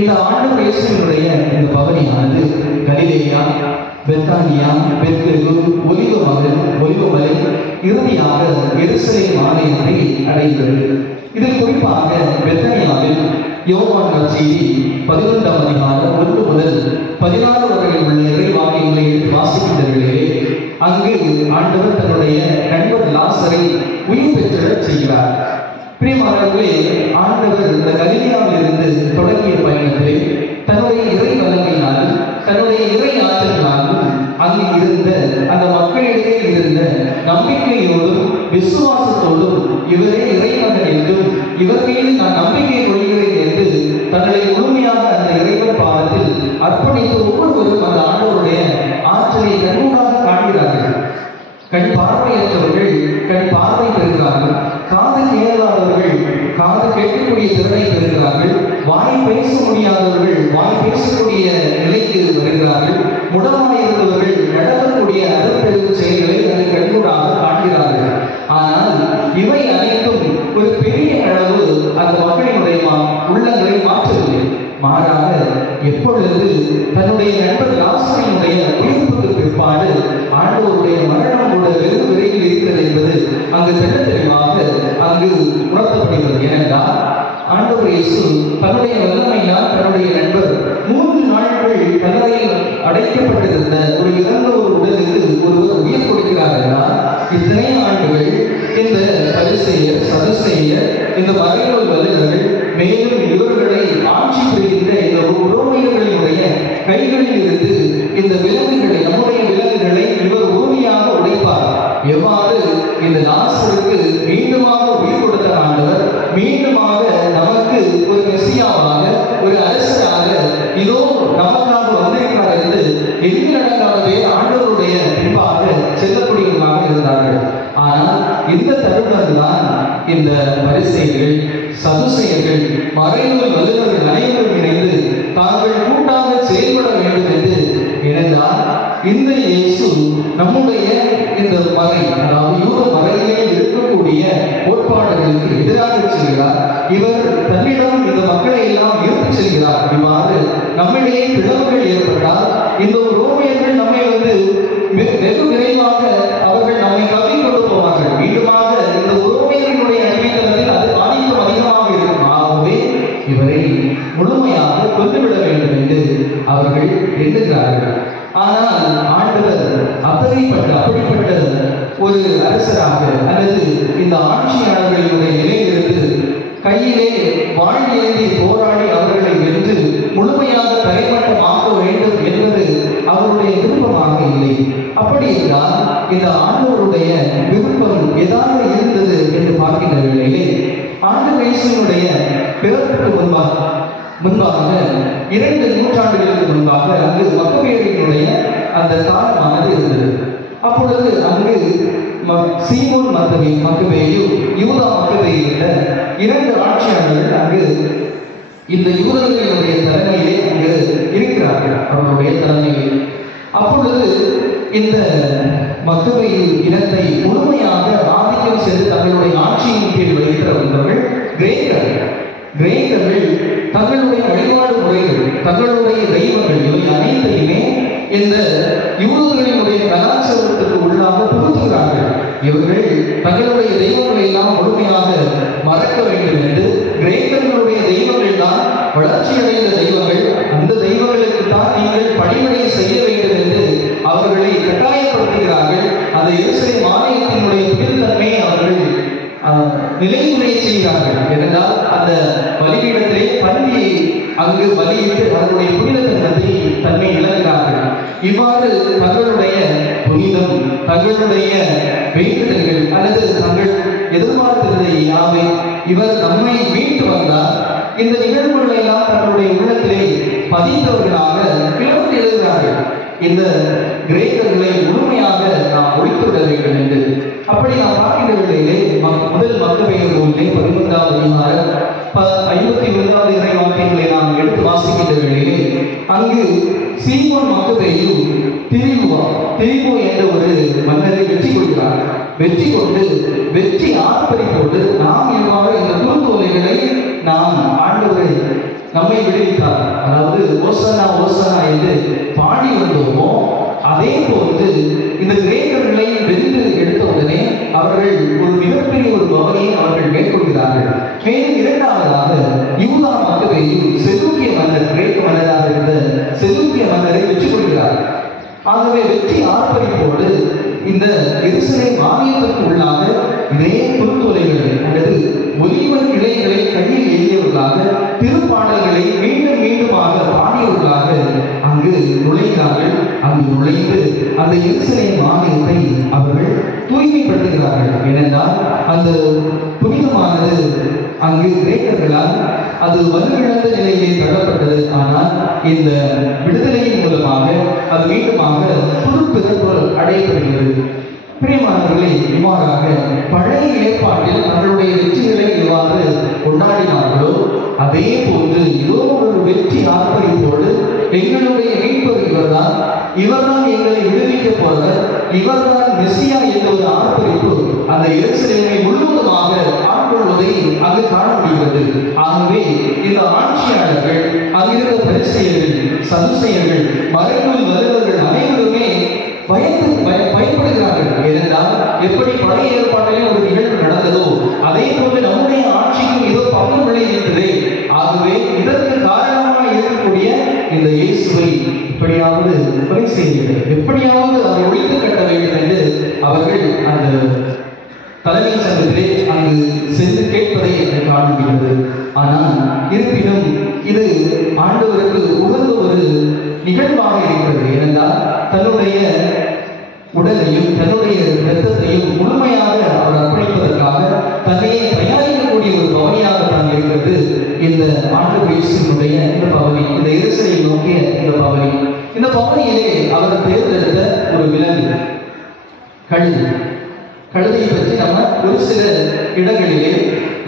இந்த ஆண்டவர் இயேசுவினுடைய இந்த பவனியானது கலிலேயா, பெத்தானியா, பெத்லெகு, ஒலிவமலை, இறுதியாக எருசலேம் ஆலயத்தை அடைந்தது. இதில் குறிப்பாக பெத்தானியாவில் யோவான் நற்செய்தி 11ஆம் அதிகாரம் 1 முதல் 14 வரை உள்ள இறைவாக்கியங்களை வாசிக்கின்ற வேளையிலே அங்கு ஆண்டவர் தன்னுடைய நண்பர் லாசரை உயிர் பெற்றச் செய்கிறார். பிரியமானவர்களே, ஆண்டவர் இந்த கலிலேயாவில் இருந்து தொடங்கிய பயணத்திலே தன்னுடைய இறை வல்லமையினால், தன்னுடைய இறை ஆற்றலாலும் அங்கு இருந்த அந்த மக்களிடையே இருந்த நம்பிக்கையோடும் விசுவாசத்தோடும் இவரே இறைமகன் என்றும் இவர் மீது நான் நம்பிக்கை கொள்கிறேன் என்று தங்களை முழுமையாக அந்த இறைவன் பாதத்தில் அர்ப்பணித்து ஒவ்வொருவரும் அந்த ஆண்டவருடைய ஆற்றலை கண்கூடாக காண்கிறார்கள். கண் பார்வையற்றவர்கள் கண் பார்வை பெறுகிறார்கள், காது கேளாதவர்கள் காது கேட்கக்கூடிய திறனை பெறுகிறார்கள், வாய் பேச முடியாதவர்கள் வாய் பேசக்கூடிய நிலைக்கு வருகிறார்கள், முடமாயிருந்தவர்கள் நடக்கக்கூடிய அறப்பெரும் செயல்களை அது கண்கூடாக காண்கிறார்கள். ஆனால் இவை அனைத்தும் ஒரு பெரிய அளவு அந்த மக்களினுடைய உள்ளங்களை மாற்றவில்லை. மாறாக எப்பொழுது தன்னுடைய நண்பர் லாசரினுடைய உயிர்ப்புக்கு பிற்பாடு ஆண்டவருடைய மரணம் கூட வெகு விரைவில் இருக்கிறது என்பது அங்கு தெள்ள தெளிவாக அங்கு உணர்த்தப்படுகிறது. ஏனென்றால் ஆண்டவர் இயேசு தன்னுடைய வல்லமையால் தன்னுடைய நண்பர் 3 நாட்கள் கல்லறையில் அடைக்கப்பட்டிருந்த ஒரு இறந்த ஒரு உடலுக்கு ஒருவர் உயிர் கொடுக்கிறார் என்றால் இத்தனை ஆண்டுகள் இந்த பரிசேயர், சதுசேயர், இந்த மறைநூல் வல்லுநர்கள், மேலும் இவர்களை ஆட்சி புரிகின்ற இந்த உரோமையர்களினுடைய கைகளில் இருந்து இந்த விலங்குகளை, நம்முடைய விலங்குகளை இவர் உறுதியாக உடைப்பார். எவ்வாறு இந்த லாசருக்கு மீண்டுமாக உயிர் கொடுத்த ஆண்டவர் மீண்டுமாக நமக்கு ஒரு மெசியாவாக, ஒரு அரசராக இதோ நமக்காக வந்திருக்கிறார் என்று எண்ணிலடங்காத பேர் ஆண்டவருடைய பின்பாக செல்லக்கூடியவர்களாக இருந்தார்கள். ஆனால் இந்த தருணம் தான் இந்த பரிசேயர்கள், சதுசேயர்கள், மறைநூல் வல்லுநர்கள் அனைவரும் இணைந்து தாங்கள் கூட்டாக செயல்பட வேண்டும் என்று இணைந்தால் இந்த இயேசு நம்முடைய இந்த மறை, அதாவது யூத மறையிலே இருக்கக்கூடிய கோட்பாடுகளுக்கு எதிராக செல்கிறார். இவர் தன்னிடம் இந்த மக்களை எல்லாம் ஈர்த்து செல்கிறார். இவ்வாறு நம்மிடையே பிளவுகள் ஏற்பட்டால் இந்த ரோமியர்கள் நம்மை வெகு விரைவாக அவர்கள் நம்மை கவி கொண்டு போவார்கள். மீண்டுமாக இந்த ரோமியர்களுடைய அடிமைத்தனத்தில் அது பாதிப்பு அதிகமாக இருக்கும். ஆகவே இவரை முழு அவர்கள் எண்ணுகிறார்கள். ஆனால் ஆண்டவர் அப்படிப்பட்ட ஒரு அரசராக அல்லது இந்த ஆட்சியாளர்களுடைய நிலையிலிருந்து கையிலே வாழ்நிலையை போராடி அவர்களை வென்று முழுமையாக தரைமட்டமாக்க வேண்டும் என்பது அவருடைய விருப்பமாக இல்லை. அப்படி என்றால் இந்த ஆண்டவருடைய விருப்பம் ஏதாவது இருந்தது என்று பார்க்கின்ற வேளையிலே ஆண்டவர் இயேசுவினுடைய பிறப்புக்கு முன்பாக 2 நூற்றாண்டுகளுக்கு முன்பாக அங்கு மக்கபேயரினுடைய அந்த காலமானது இருந்தது. அப்பொழுது அங்கு சீமோன் மக்கபேயு யூதா மக்கபேயு என்ற 2 ஆட்சியாளர்கள் அங்கு இந்த யூதர்களுடைய தலைமையிலே அங்கு இருக்கிறார்கள். அவர்களுடைய தலைமையில் அப்பொழுது இந்த மக்கபேயு இனத்தை முழுமையாக ஆதிக்கம் செய்து தங்களுடைய ஆட்சியின் கீழ் வைத்திருந்தவர்கள் கிரேக்கர்கள் தங்களுடைய வழிபாடு முறைகள், தங்களுடைய தெய்வங்கள் இவை அனைத்தையுமே இந்த யூதர்களினுடைய கலாச்சாரத்திற்கு உள்ளாக புகுத்துகிறார்கள். இவர்கள் தங்களுடைய தெய்வங்களை எல்லாம் முழுமையாக மறக்க வேண்டும் என்று கிரேக்கர்களுடைய தெய்வங்கள் தான் வளர்ச்சியடைந்த தெய்வங்கள், அந்த தெய்வங்களுக்கு தான் நீங்கள் பணிவிடை செய்ய வேண்டும் என்று அவர்களை கட்டாயப்படுத்துகிறார்கள். அந்த எருசலேம் ஆலயத்தினுடைய புனிதத்தன்மையை அவர்கள் நிலைமுறை செய்கிறார்கள். ஏனென்றால் அந்த பலிபீடத்திலே பன்றியை அங்கு பலியிட்டு அதனுடைய தன்மை இழக்கிறார்கள். இவ்வாறு தங்களுடைய புனிதம், தங்களுடைய வேண்டுதல்கள் அல்லது தங்கள் எதிர்பார்த்ததை யாவை இவர் நம்மை மீட்டு வந்தார், இந்த நிகழ்வுகளை எல்லாம் தங்களுடைய உள்ளத்திலே பதித்தவர்களாக கிளம்பி எழுதுகிறார்கள். இந்த கிரேக்கர்களை முழுமையாக நாம் ஒழித்துவிட வேண்டும் என்று. அப்படி நாம் பார்க்கின்ற வேளையிலே முதல் மக்கபேயர் நூலிலே 11வது அதிகாரம் 51வது இறை வாக்கியங்களை நாம் எடுத்து வாசிக்கின்ற வேளையிலே அங்கு சீமோன் மக்கபேயு திரிபு என்ற ஒரு மன்னரை வெற்றி கொள்கிறார். வெற்றி கொண்டு வெற்றி ஆர்ப்பரிப்போடு நாம் எவ்வாறு இந்த குறுந்தோலைகளை நாம் ஆண்டவரை நம்மை விடுவித்தார், அதாவது ஓசனா ஓசனா என்று பாடி வந்தோமோ அதே போன்று இந்த கிரேக்கர்களை வென்று எடுத்த உடனே அவர்கள் ஒரு மிகப்பெரிய ஒரு பவனியை அவர்கள் மேற்கொள்கிறார்கள். மேலும் இரண்டாவதாக யூதா மக்கபேயு செலூக்கிய மன்னர், கிரேக்க மன்னராக இருந்த செலூக்கிய மன்னரை வெற்றி கொள்கிறார். ஆகவே வெற்றி ஆர்ப்பரிப்போடு இந்த எருசலேம் ஆலயத்திற்கு உள்ளாக இதே குறுந்தோலைகளை அல்லது ஒலிவன் கிளைகளை கையில் எழுதியவர்களாக திருப்பாடல்களை மீண்டும் மீண்டுமாக பாடியவர்களாக அங்கு நுழைகிறார்கள். அங்கு நுழைந்து அந்த எருசலேம் ஆலயத்தை அவர்கள் தூய்மைப்படுத்துகிறார்கள். ஏனென்றால் அந்த புனிதமானது அங்கு கிரேக்கர்களால் அது வலுவிழந்த நிலையிலே தள்ளப்பட்டது. ஆனால் இந்த விடுதலையின் மூலமாக அது மீண்டுமாக புதுப்பிறப்பு அடையப்படுகிறது. பிரியமானவர்களே, இவ்வாறாக பழைய ஏற்பாட்டில் தங்களுடைய வெற்றிகளை இவ்வாறு கொண்டாடினார்களோ அதே போன்று ஏதோ ஒரு வெற்றி ஆர்ப்பரிப்போடு எங்களுடைய மீட்பர் இவர்தான் எங்களை விடுவிக்க போறவர், இவர்தான் மெசியா என்ற ஒரு ஆர்ப்பரிப்பு அந்த எருசலேமை முழுவதுமாக ஆட்கொள்வதை அங்கு காண முடிகிறது. ஆகவே இந்த ஆட்சியாளர்கள், அங்கிருந்த பரிசேயர்கள், சதுசேயர்கள், மறைநூல் வல்லுநர்கள் அனைவருமே பயப்படுகிறார்கள். ஏனென்றால் எப்படி பழைய ஏற்பாட்டிலே ஒரு நிகழ்வு நடந்ததோ அதே போன்று நம்முடைய ஆட்சிக்கும் ஏதோ பங்கு விளைகின்றது. ஆகவே இதற்கு காரணமாக இருக்கக்கூடிய இந்த இயேசுவை எப்படியாவது பரிசேயர்கள் எப்படியாவது அதை ஒழித்து கட்ட வேண்டும் என்று அவர்கள் அந்த தலைமை சங்கத்திலே அங்கு சென்று கேட்பதை காண முடிகிறது. ஆனால் இருப்பினும் இது ஆண்டவருக்கு உகந்த ஒரு நிகழ்வாக இருக்கிறது. ஏனென்றால் தன்னுடைய உடலையும் தன்னுடைய இரத்தத்தையும் முழுமையாக அவர் அர்ப்பணிப்பதற்காக தன்னையே தயாரிக்கக்கூடிய ஒரு பவனியாக தான் இருக்கிறது இந்த ஆண்டவர் இயேசுவினுடைய இந்த பவனி, இந்த எருசலேமை நோக்கிய இந்த பவனி. இந்த பவனியிலே அவர் தேர்ந்தெடுத்த ஒரு விலங்கு கழுதையை பற்றி நம்ம ஒரு சில இடங்களிலே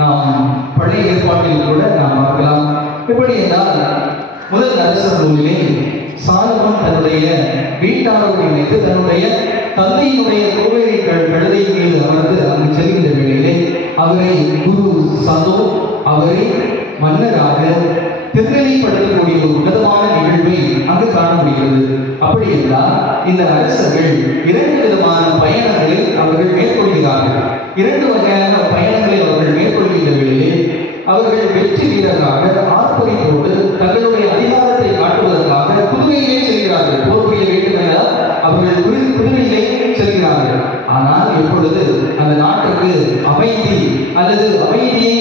நாம் பழைய ஏற்பாட்டில் கூட நாம் பார்க்கலாம். எப்படி என்றால் முதல் அரசர் நூலிலே சாலமோன் தன்னுடைய வீட்டாரோடு இணைத்து தன்னுடைய தந்தையினுடைய கோவேரி கழுதையின் மீது அமர்ந்து அங்கு செல்கின்ற வேளையிலே அவரை குரு சந்தோ அவரை மன்னராக திருநிலைப்படுத்தக்கூடிய ஒரு உன்னதமான நிகழ்வை அங்கு காண முடிகிறது. அப்படி என்றால் இந்த அரசர்கள் 2 விதமான பயணங்களை அவர்கள் மேற்கொள்கிறார்கள். 2 வகையான பயணங்களை அவர்கள் மேற்கொள்கின்ற வேளையிலே அவர்கள் வெற்றி வீரர்களாக ஆர்ப்பரிப்போடு தங்களுடைய அதிகாரத்தை காட்டுவதற்காக புது அல்லது அமைதியை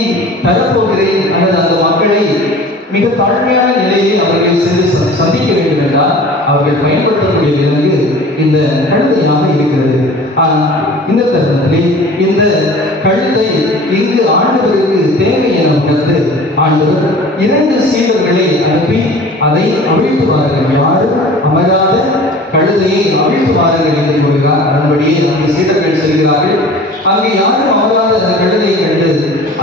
தரப்போகிறேன் அல்லது அந்த மக்களை மிக தாழ்மையான நிலையை அவர்கள் சென்று சந்திக்க வேண்டும் என்றால் அவர்கள் பயன்படுத்தக்கூடிய விலங்கு இந்த கழுதையாக இருக்கிறது. இந்த தருணத்திலே இந்த கழுதை இங்கு ஆண்டவருக்கு தேவை என உணர்ந்து ஆண்டவர் 2 சீடர்களை அனுப்பி அதை அவிழ்த்துவார்கள். யாரும் அமராத கழுதையை அவிழ்த்துவார்கள் என்று கூறுகிறார். அதன்படியே அந்த சீடர்கள் செல்கிறார்கள். அங்கு யாரும் அமராத அந்த கழுதையை கண்டு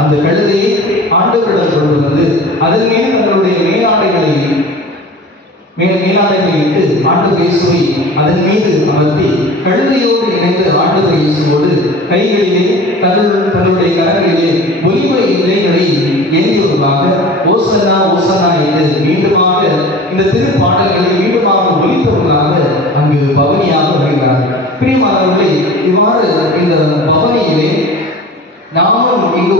அந்த கழுதையை ஆண்டவரிடம் கொண்டு வந்து அதன் மேல் தங்களுடைய மேலாடைகளை இட்டு ஆண்டவர் இயேசுவை அதன் மீது அமர்த்தி கழுதையோடு இணைந்து ஆண்டவர் இயேசுவோடு கைகளிலே தங்களுடைய கரங்களிலே ஒலிவ இலைகளை ஏந்தியவர்களாக ஓசன்னா ஓசன்னா என்று மீண்டுமாக இந்த திருப்பாடல்களை மீண்டுமாக ஒலித்தவர்களாக அங்கு பவனியாக வருகிறார்கள். பிரியமானவர்களே, இவ்வாறு இந்த பவனியிலே நாமும் இங்கு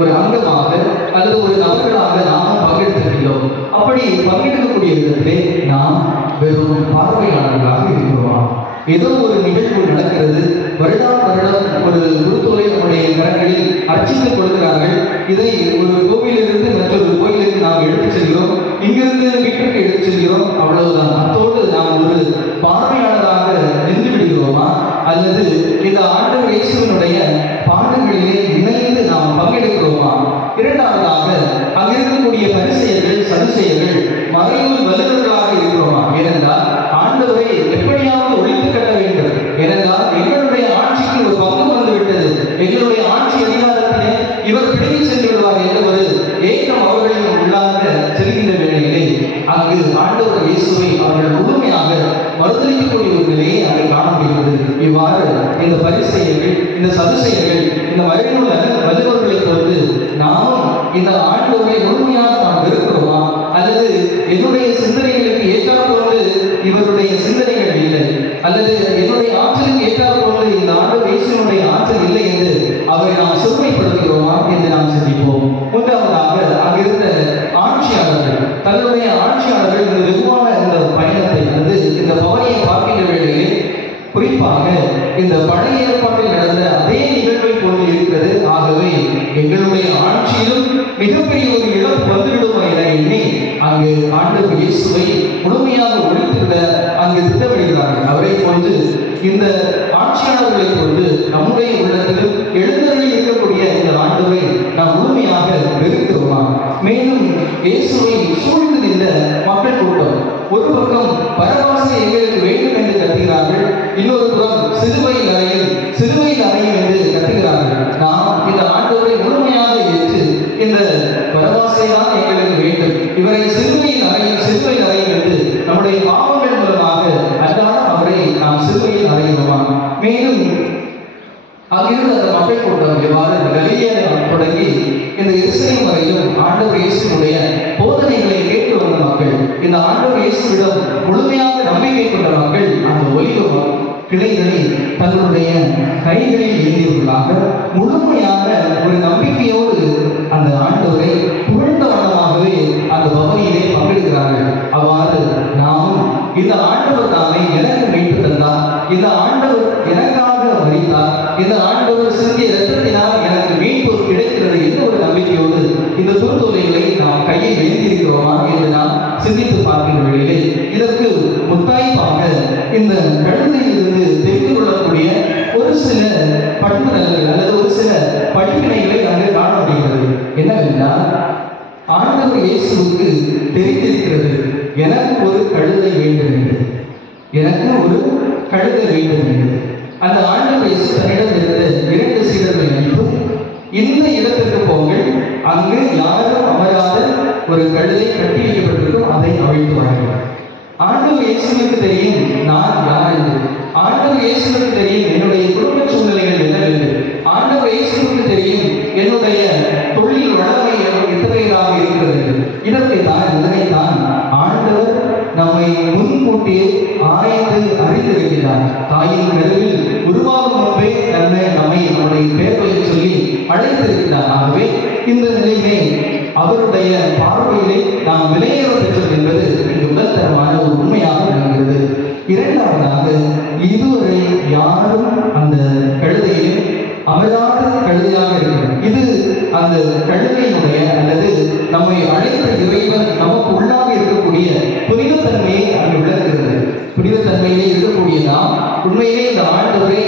ஒரு அங்கமாக அல்லது ஒரு நபர்களாக நாமும் பங்கெடுத்திருக்கிறோம். அப்படி பங்கெடுக்கக்கூடிய விதத்திலே நாம் வெறும் பார்வையாளர்களாக இருக்கிறோமா? ஏதோ ஒரு நிகழ்வு நடக்கிறது, வருடம் ஒரு குருத்தோலை நம்முடைய கரங்களில் அர்ச்சித்துக் கொடுக்கிறார்கள். இதை ஒரு கோவிலிருந்து மற்றொரு கோயிலுக்கு நாம் எடுத்துச் செல்கிறோம், இங்கிருந்து வீட்டுக்கு எடுத்துச் செல்கிறோம், அவ்வளவுதான். அத்தோடு நாம் ஒரு பார்வையாளராக நின்று விடுகிறோமா? அல்லது இந்த ஆண்டவர் இயேசுவினுடைய பாடங்களிலே இணைந்து நாம் பங்கெடுக்கிறோமா? இரண்டாவதாக அங்கிருக்கக்கூடிய பரிசேயர்கள் சதுசேயர்கள் மறைவில் வல்லுநர்களாக இருக்கிறோமா? ஏனென்றால் ஆண்டவரை எப்படியாவது ஒழித்து கட்ட வேண்டும், ஏனென்றால் எங்களுடைய ஆட்சிக்கு ஒரு பங்கு வந்துவிட்டது, எங்களுடைய ஆட்சி அதிகாரத்திலே இவர் பிடித்து சென்று விடுவார் என்ற ஒரு ஏக்கம் அவர்களின் உள்ளாக செல்கின்ற வேளையிலே அங்கு ஆண்டவர் இயேசுவை அவர்கள் முழுமையாக மறுதளிக்கக்கூடிய ஒரு நிலையை அங்கு காண முடிகிறது. இவ்வாறு இந்த பரிசேயர்கள் இந்த சதுசேயர்கள் இந்த மறைவுள்ள வல்லுநர்களை பொறுத்து நாமும் இந்த ஆண்டவரை முழுமையாக நாம் வெறுக்கிறோமா? அல்லது என்னுடைய சிந்தனைகளுக்கு ஏற்றாற்போன்று இவருடைய சிந்தனைகள் இல்லை, அல்லது என்னுடைய ஆற்றலுக்கு ஏற்றாற்போன்று இந்த ஆண்டவர் இயேசுவினுடைய ஆற்றல் இல்லை என்று அவரை நாம் சிறுமைப்படுத்துகிறோமா என்று நாம் சிந்திப்போம். மூன்றாவதாக அங்கிருந்த ஆட்சியாளர்கள் தங்களுடைய ஆட்சியாளர்கள் இந்த வெகுவான இந்த பயணத்தை அல்லது இந்த பவனியை பார்க்கின்ற வேளையிலே குறிப்பாக இந்த பழைய ஏற்பாட்டில் நடந்த அதே நிகழ்வை போன்று இருக்கிறது. ஆகவே எங்களுடைய ஆட்சியிலும் மிகப்பெரிய ஒரு இழப்பு வந்துவிடுமோ என எண்ணி அங்கு ஆண்டவர் இயேசுவை முழுமையாக ஒழித்துவிட அங்கு திட்டமிடுகிறார்கள். அவரை போன்று இந்த ஆட்சியாளர்களை கொண்டு நம்முடைய உள்ளத்திலும் எழுந்தருளி இருக்கக்கூடிய இந்த ஆண்டவரை நாம் முழுமையாக வெறுக்கிறோமா? மேலும் இயேசுவை சூழ்ந்து நின்ற மக்கள் கூட்டம் ஒரு பக்கம் பரபாசை எங்களுக்கு வேண்டும் என்று கத்துகிறார்கள், இன்னொரு புறம் சிலுவையில் அறையும் என்று கத்துகிறார்கள். நாம் இந்த ஆண்டவரை முழுமையாக ஏற்று இந்த பரபாசை தான் எங்களுக்கு வேண்டும், இவரை சிலுவையில் அறையும் என்று நம்முடைய பாவங்கள் மூலமாக அன்றாடம் அவரை நாம் சிலுவையில் அறைகிறோமா? மேலும் அங்கிருந்து அந்த மக்கள் கூட்டம் எவ்வாறு கலிலேயா தொடங்கி இந்த எருசலேம் வரையிலும் ஆண்டவர் இயேசுடைய போதனைகளை கேட்டு வந்த மக்கள், இந்த ஆண்டவர் இயேசுவிடம் முழுமையாக நம்பிக்கை கொண்ட மக்கள் அந்த ஒலிவ கிளைகளை தங்களுடைய கைகளில் ஏந்தியவர்களாக முழுமையான ஒரு நம்பிக்கையோடு அந்த ஆண்டவரை புகழ்ந்த வண்ணமாகவே அந்த பவனியிலே பங்கெடுக்கிறார்கள். அவ்வாறு நாமும் இந்த ஆண்டவர் தாமே எனக்கு மீட்டு தந்தார், இந்த ஆண்டவர் எனக்காக மரித்தார், இந்த ஆண்டவர் சிந்திய இரத்தத்தினால் எனக்கு மீட்பு கிடைக்கிறது என்ற ஒரு நம்பிக்கையோடு இந்த துருத்தோலைகளை நாம் கையில் ஏந்திருக்கிறோமா என்று நாம் சிந்தித்து பார்க்கின்ற வேளையிலே இதற்கு முத்தாய்ப்பாக இந்த கழுதையிலிருந்து தெரிந்து கொள்ளக்கூடிய ஒரு சில பண்புகள் அல்லது ஒரு சில படிப்பினைகளை அங்கு காண முடிகிறது. என்னவென்றால் ஆண்டவர் இயேசுவுக்கு தெரிந்திருக்கிறது எனக்கு ஒரு கழுதை வேண்டும் என்று, எனக்கு ஒரு கழுதை வேண்டும் என்று. அந்த ஆண்டவர் இயேசு தன்னிடம் இருந்த 2 சீடர்களை அனுப்பும், இந்த இடத்திற்கு போங்கள், அங்கு யாரும் அமராத ஒரு கழுதை கட்டி வைக்கப்பட்டிருக்கும், அதை அவிழ்த்து வாருங்கள். ஆண்டவர் இயேசுவுக்கு தெரியும் நான் யார் என்று, ஆண்டவர் இயேசுவுக்கு தெரியும் என்னுடைய குடும்ப சூழ்நிலைகள் என்னவென்று, ஆண்டவர் இயேசுவுக்கு தெரியும் என்னுடைய தொழில் வளமை எத்தகையதாக இருக்கிறது. இதனைத்தான் ஆண்டவர் நம்மை முன்கூட்டியே ஆய்ந்து அறிந்திருக்கிறார். தாயின் கருவில் உருவாகும் முன்பே நம்மை நம்முடைய பெயர்களை சொல்லி அழைத்திருக்கிறார். ஆகவே இந்த நிலையிலே அவருடைய பார்வையிலே நாம் விலையேற பெற்றோம் என்பது இங்கு உடல்தரமான ஒரு உண்மையாக விளங்குகிறது. இரண்டாவதாக இதுவரை யாரும் அந்த கழுதையில் அமராத கழுதையாக இருக்கிறது. கழுதையினுடைய அல்லது நம்மை அழைத்த இறைவன் நமக்கு உள்ளாக இருக்கக்கூடிய புனிதத்தன்மையை அங்கு விளக்குகிறது. புனிதத்தன்மையிலே இருக்கக்கூடிய நாம் உண்மையிலே இந்த ஆண்டவரை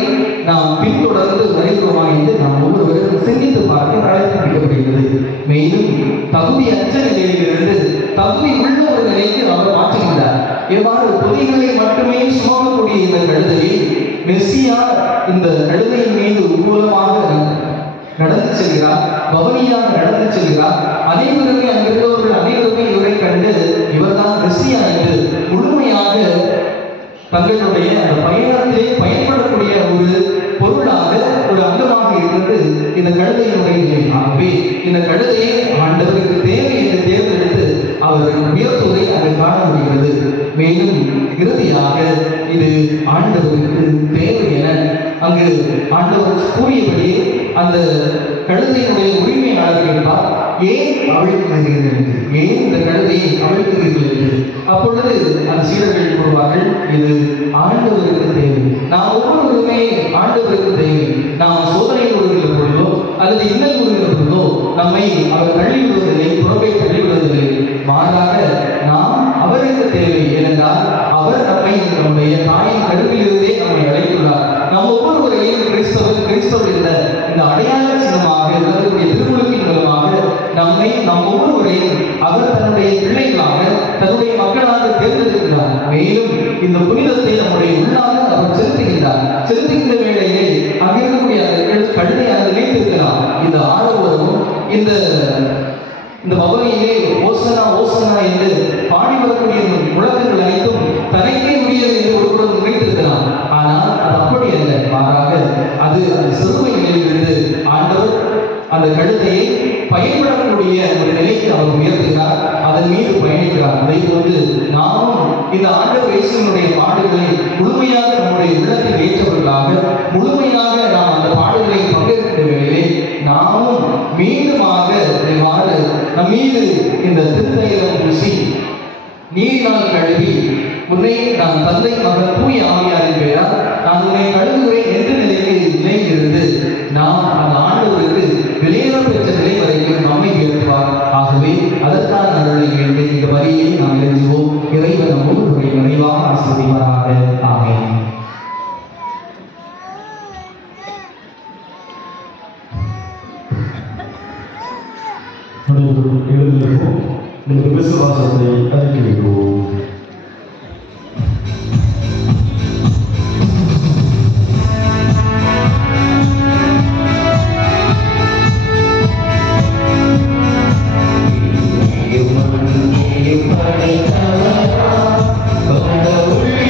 நாம் பின்தொடர்ந்து வருகிறோமா என்று நாம் ஒவ்வொருவரும் சிந்தித்து பார்க்க அழைக்கப்படுகிறது. மேலும் தகுதியற்ற நிலையிலிருந்து தகுதி உள்ள ஒரு நிலைக்கு அவர் மாற்றுகின்றார். எவ்வாறு பொதிகளை மட்டுமே சுமக்கக்கூடிய இந்த கழுதையை மெஸ்ஸியா இந்த கழுதையின் மீது ஊர்வலமாக நடந்து செல்கிறார், பவனியாக நடந்து செல்கிறார். அனைவருமே அங்கிருந்தவர்கள் அனைவருமே இவரை கண்டு இவர்தான் மெஸ்ஸியா என்று முழுமையாக தங்களுடைய அந்த பயணத்திலே பயன்படக்கூடிய ஒரு பொருளாக ஒரு அங்கமாக இருந்தது இந்த கழுதையினுடைய நிலை. ஆகவே இந்த கழுதையை ஆண்டவருக்கு தேவை என்று தேர்ந்தெடுத்து அவர் உயர்த்துவதை அங்கு காண முடிகிறது. மேலும் இறுதியாக இது ஆண்டவருக்கு தேவை என அங்கு ஆண்டவர் கூறியபடி அந்த கழுதையினுடைய உரிமையாளர் கேட்டார், ஏன் அவிழ்க்கிறீர்கள், ஏன் இந்த கழுதையை அவிழ்க்கிறீர்கள் என்று. அப்பொழுது அந்த சீடர்கள் கூறுவார்கள், இது ஆண்டவருக்கு தேவை. நாம் ஒவ்வொருவருமே ஆண்டவருக்கு தேவை. நாம் சோதனையில் வருகிற பொழுதோ அல்லது இன்னல் வருகிற பொழுதோ நம்மை அவர் தள்ளிவிடுவதில்லை, புறப்பை தள்ளிவிடுவதில்லை. மாறாக நாம் அவருக்கு தேவை. ஏனென்றால் அவர் நம்மை நம்முடைய தாயின் கருவிலிருந்தே நம்மை அழைத்துள்ளார். நம் ஒவ்வொருவரையும் கிறிஸ்தவர் என்ற இந்த அடையாள சின்னமாக விளங்கக்கூடிய திருமுழுக்கின் மூலமாக நம்மை நம் ஒவ்வொருவரையும் அவர் தன்னுடைய பிள்ளைகளாக தன்னுடைய மக்களாக தேர்ந்தெடுக்கிறார். மேலும் இந்த புனிதத்தை நம்முடைய உள்ளாக அவர் செலுத்துகின்ற வேளையிலே அங்கிருக்கக்கூடிய கழுதை அதை நினைத்திருக்கலாம். இந்த ஆரவாரமும் இந்த பவனியிலே ஓசனா ஓசனா என்று பாடி வரக்கூடிய முழக்கங்கள் அனைத்தும் தனக்கே உரியது என்று ஒருவரும் நினைத்திருக்கலாம். ஆனால் அது அப்படி அல்ல. மாறாக அது அந்த சிறுமை நிலையிலிருந்து ஆண்டவர் அந்த கழுதையை பயன்படக்கூடிய ஒரு நிலைக்கு அவர் உயர்த்துகிறார், அதன் மீது பயணிக்கிறார். அதை போன்று நாமும் இந்த ஆண்டவர் இயேசுவினுடைய பாடுகளை முழுமையாக நம்முடைய உள்ளத்தில் ஏற்றவர்களாக முழுமையாக நாம் அந்த பாடுகளை பங்கேற்கின்ற வேளையிலே நாமும் மீண்டுமாக நம் மீது இந்த திருத்தைலம் பூசி நீரினால் கழுவி உன்னை நான் தந்தை மகன் தூய ஆவியாரின் பெயரால் நான் உன்னை கழுவுகிறேன் என்ற நிலைக்கு நிலையிலிருந்து நாம் அந்த ஆண்டவருக்கு வெளியேற பெற்ற நிலை வரைக்கும் நம்மை உயர்த்துவார். ஆகவே அதற்கான அருளை வேண்டி இந்த வரியை நாம் எழுதுவோம். இறைவன் நம் ஒவ்வொருவரை நிறைவாக ஆசீர்வதிப்பாராக. ஆமென். எழுந்திருப்போம். இந்த விசுவாசத்தை அறிக்கையிடுவோம். படைத்தவரா கொண்ட உள்ளி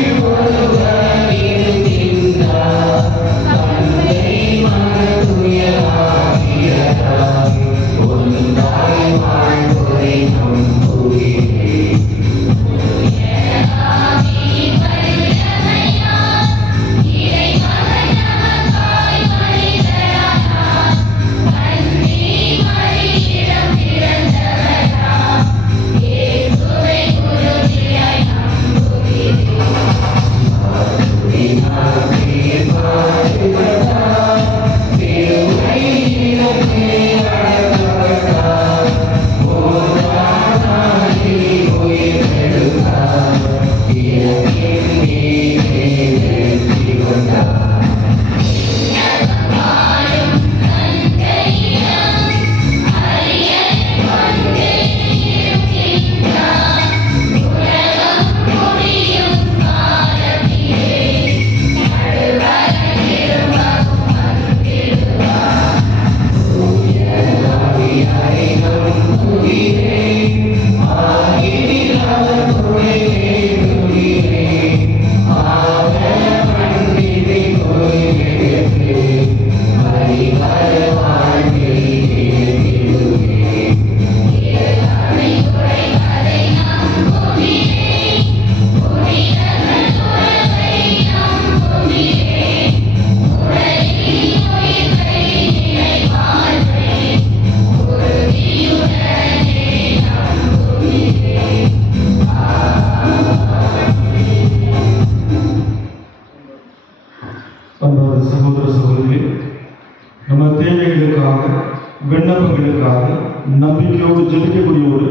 நம்பிக்கையோடு ஜெபிக்கக்கூடிய ஒரு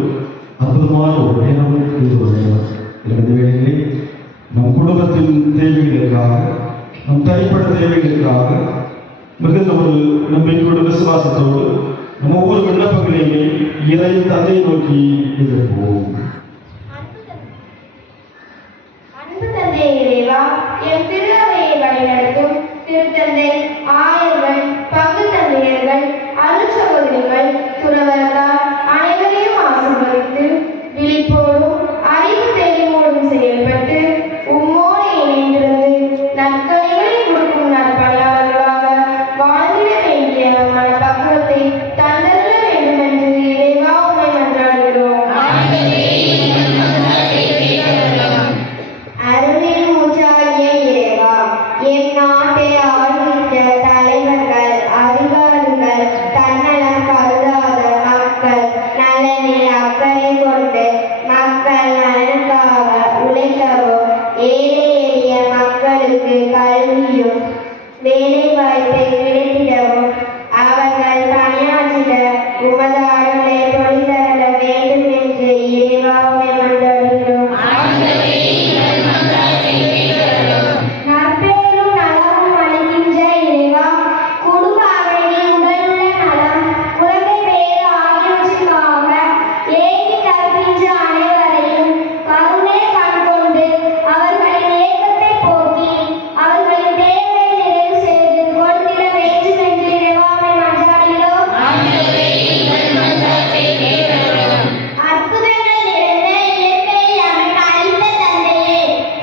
அற்புதமான ஒரு நேரம் இது ஒரு நேரம். இந்த வேளையிலே நம் குடும்பத்தின் தேவைகளுக்காக, நம் தனிப்பட்ட தேவைகளுக்காக மிகுந்த ஒரு நம்பிக்கையோடு விசுவாசத்தோடு நம்ம ஒவ்வொரு விண்ணப்பங்களையுமே இறை தந்தையை நோக்கி எதிர்ப்போம். அன்பு தந்தை இறைவா, என் திருவையை வழிநடத்தும் திருத்தந்தை, ஆயர்கள், பங்கு தந்தையர்கள், அருட்சகோதரிகள், துறவர்கள் அனைவரையும் ஆசீர்வதித்து விழிப்போடும் அறிவு தெளிவோடும் செயல்பட்டு உம்மோடு இணைந்திருந்து நற்கனிகளை கொடுக்கும் நற்பணியாளர்களாக வாழ்ந்திட வேண்டிய மனப்பக்குவத்தை தந்தருள வேண்டும் என்று இறைவா உம்மை மன்றாடுகிறோம். அருளின் மூச்சாகிய இறைவா, என் நாட்டை ஆளுகின்ற தலைவர்கள், அதிகாரிகள், தன்னலம் கருதாத மக்கள் நலனில் அக்கறை கொண்டு மக்கள் நலனுக்காக உழைக்கவும், ஏழை எளிய மக்களுக்கு கல்வியும் வேலை வாய்ப்பை கிடைத்திடவும் அவர்கள் பணியாற்றிட உமது அருளை பொழிதரல வேண்டும் என்று இறைவா உம்மை மன்றாடுகிறோம். நற்பெயரும் நலமும் அளிக்கின்ற இறைவா, குடும்ப அமைதி, உடலுள்ள நலம், குழந்தை பேறு ஆகியவற்றுக்காக ஏங்கி தவிக்கின்ற அனைவரையும் கருணை கண்கொண்டு அவர்களின் ஏக்கத்தை போக்கி அவர்களின் தேவையை நிறைவு செய்து கொடுத்திட வேண்டும் என்று இறைவா உம்மை மன்றாடுகிறோம். அற்புதங்கள் நிறைந்த இயற்கையை நமக்கு அளித்த தந்தையே,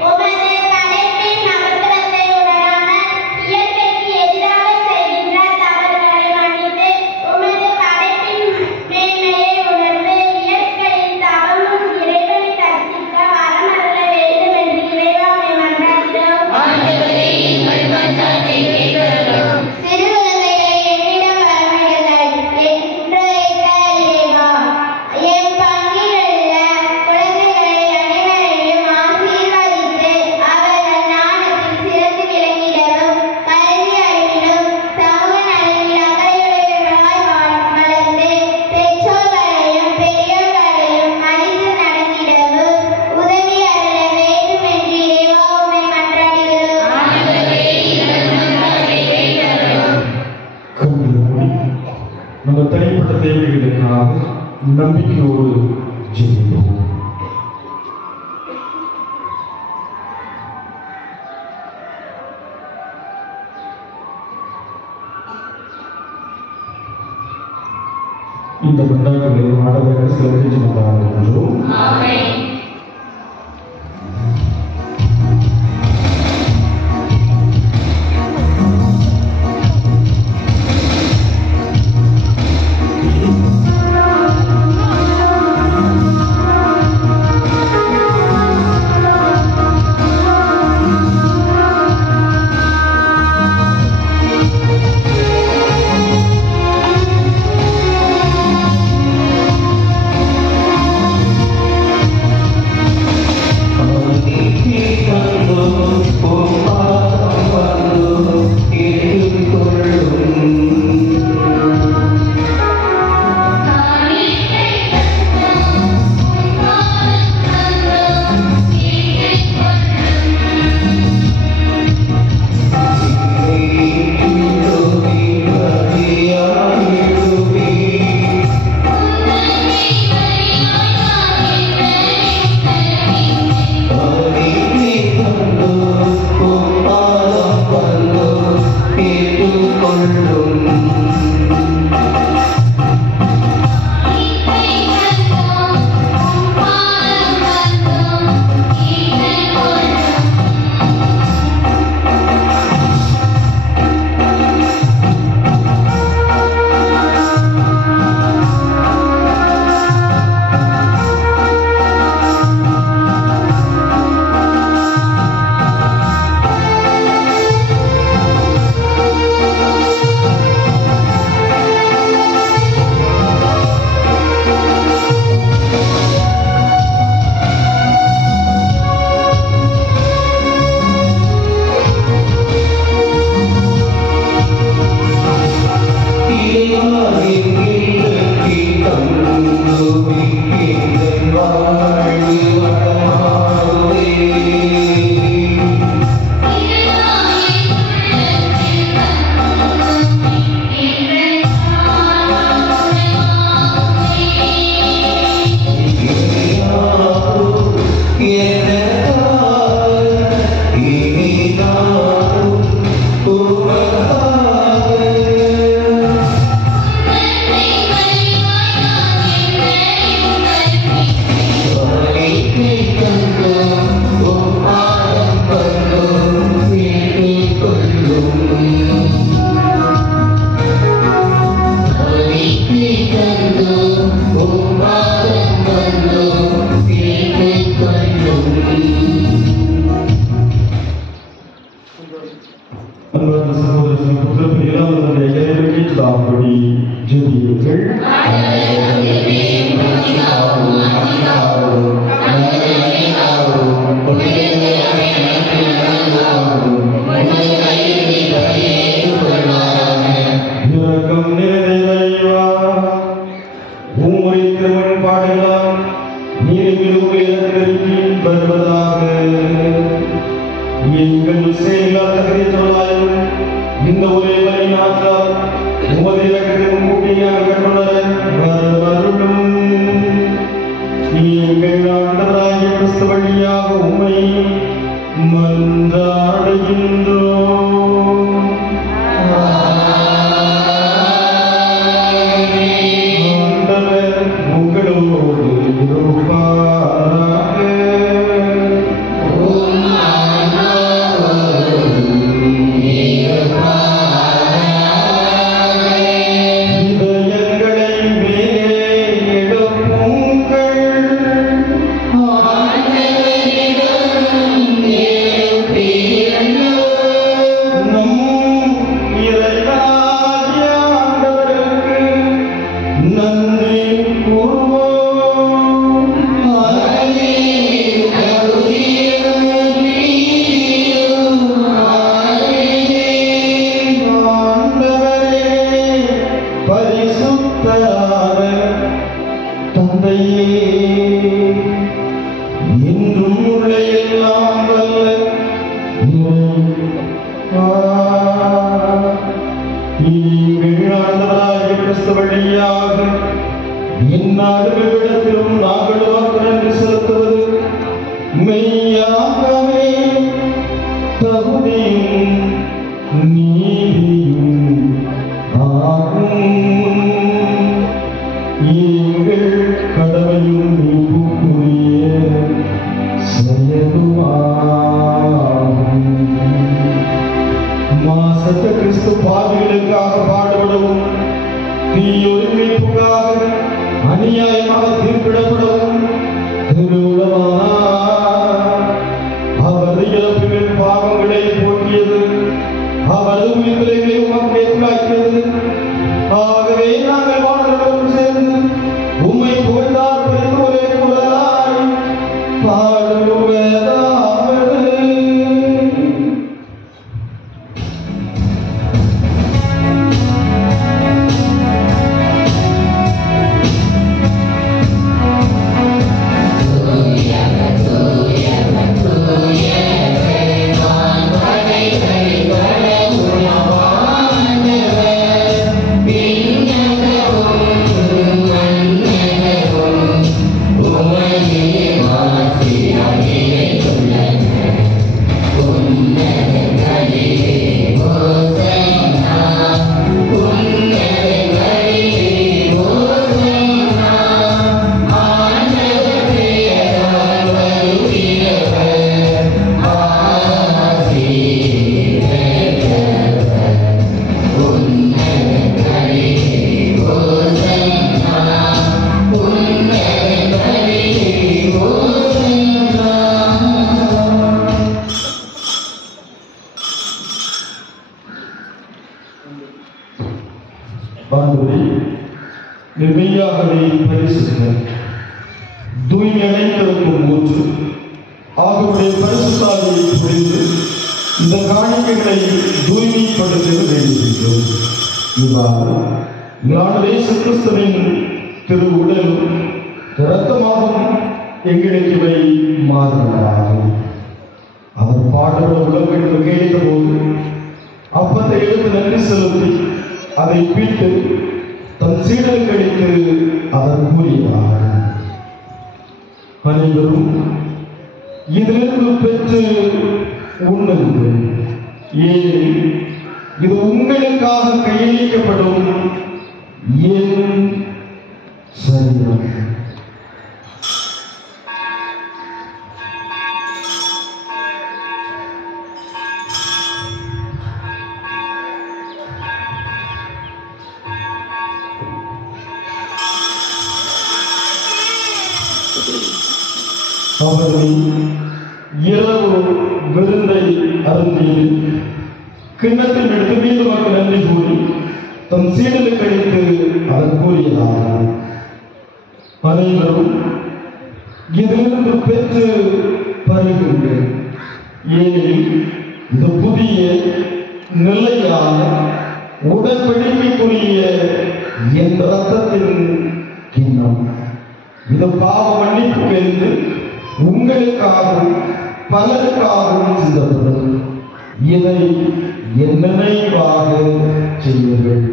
உமது படைப்பின் நமக்கிடத்தை உணராமல் இயற்கைக்கு எதிராக செய்கின்ற தவறுகளை மன்னித்து உமது படைப்பின் மேன்மையை உணர்ந்து இயற்கையின் தவமும் இறைவனை தரிசிக்க வரமருள வேண்டும் என்று இறைவா உம்மை மன்றாடுகிறோம். சிறு குழந்தைகளை என்னிடம் வரவிடுங்கள் என்று வைத்த இறைவா, என் பங்கிலுள்ள குழந்தைகளை அனைவரையும் ஆசீர்வதித்து அவர்கள் நாடத்தில் சிறந்து விளங்கிடவும், கல்வி அறிவிலும் சமூக நலனில் அக்கறையுடையவர்களாய் வளர்ந்து பெற்றோர்களையும் பெரியோர்களையும் மதித்து நடந்திடவும் உதவி அருள வேண்டும் என்று இறைவா உம்மை மன்றாடுகிறோம். கண்களை மூடி நம்ம தனிப்பட்ட தேவைகளுக்காக நம்பிக்கையோடு ஜெபிப்போம். இந்த மண்டாக்களை ஆடவர்கள் சிலருக்கு ஜெபித்தார்கள். ஆமென். ஆமென். இயேசு கிறிஸ்துவின் திரு உடலும் இரத்தமாகும் எங்களுக்கு இவை மாறுகிறார்கள். அவர் பாடுகளை உலகெடுத்து கேட்ட போது அப்பத்தை எடுத்து நன்றி செலுத்தி அதை பிட்டு தன் சீடல் கழித்து அவர் கூறினார், அனைவரும் இதிலிருந்து பெற்று உண்ணுங்கள், ஏனெனில் இது உங்களுக்காக கையளிக்கப்படும் என் சரீரம். அவர்கள் இரவு விருந்தை அருந்தி கிண்ணத்தில் எடுத்து மீதுமாக நன்றி கூறி தம் சீடலுக்கு அளித்து அவர் கூறினார், அனைவரும் இதிலிருந்து பெற்று பருகுங்கள், ஏனெனில் இது புதிய நிலையான உடன்படிக்கைக்குரிய என் இரத்தத்தின் கிண்ணம். இது பாவ மன்னிப்புக்கு என்று உங்களுக்காகவும் பலருக்காகவும் சிந்தப்படும். இதை என் நினைவாக செய்யுங்கள்.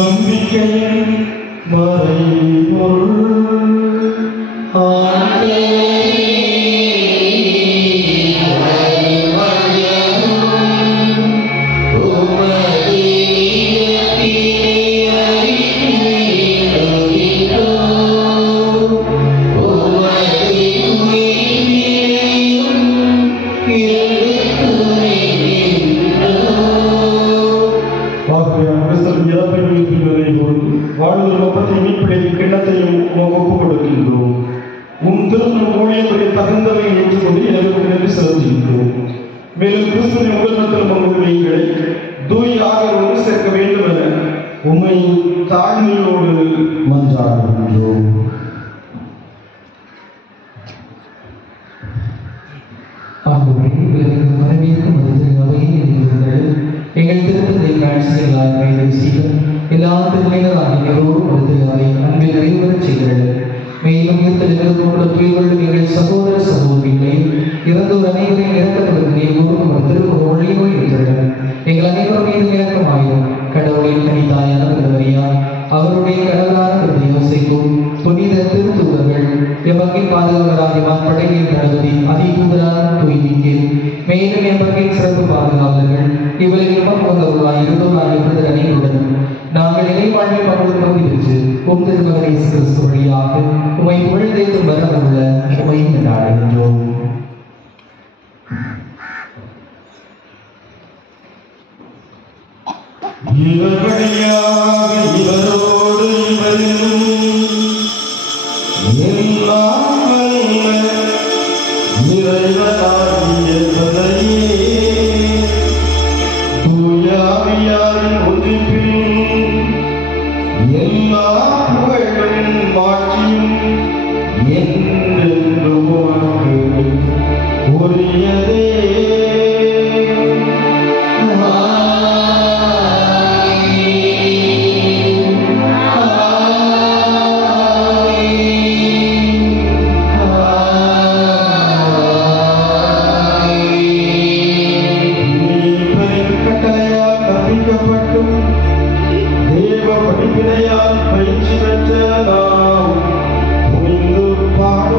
நம்பிக்கையின் மறைபொருள் வாழ்வு பற்றி மீட்படைக்கு கிண்ணத்தையும் ஒப்புக் கொடுக்கின்றோம். உன் திருமண ஊழியர்களை தகுந்தவை ஏற்றுக்கொண்டு எனக்கு நன்றி செலுத்துகின்றோம். மேலும் கிறிஸ்துவின் உடல்நலத்தில் உங்களை தூயாக ஒன்று சேர்க்க வேண்டும் என உம்மை தாழ்மையோடு மன்றாடுகின்றோம். எங்கள் திருப்பதி பிரான்சியர்களால் கைது செய்து எல்லா திருமையினராகியோரும் ஒரு திருவை அன்பில் நிறைவேறச் செய்கிறார்கள். மேலும் இருத்தோடு துயில்களும் எங்கள் சகோதர சகோதரிகளை இறந்தோர் அனைவரையும் இறக்கப்படுவது நீங்களும் ஒரு திருப்பூர் ஒளியோடு இருக்கிறார்கள். எங்கள் அனைவரும் மீது இறக்கமாயும் கடவுளின் கனிதாயான திருவரியார் அவருடைய கடவுளான யோசைக்கும் புனித திருத்தூதர்கள் எவ்வகையில் பாதுகாவலராக படையின் தளபதி அதிதூதரான தூய்மைக்கு மேலும் எவ்வகையில் சிறப்பு பாதுகாவலர்கள் இவர்களிடம் வந்தவர்களாய் இருந்தோர் அனைவருடன் நாங்கள் இறைவாழ்வை பங்குடன் பெற்று உம் திருமகனை கிறிஸ்து வழியாக உமை புகழ்ந்தேற்றும் வரவுள்ள உமை கொண்டாடுகின்றோம். இவர் வழியாக இவரோடு இவரிலும் எல்லாம் வல்ல இறைவனாகிய தந்தையே, தூய ஆவியாரின் ஒன்றிப்பில் எல்லா புகழும் மாற்றியும் என்றென்றும் உமக்கு உரியதே. படிப்பினையால் பயிற்சி பெற்ற நாம் புரிந்து பாட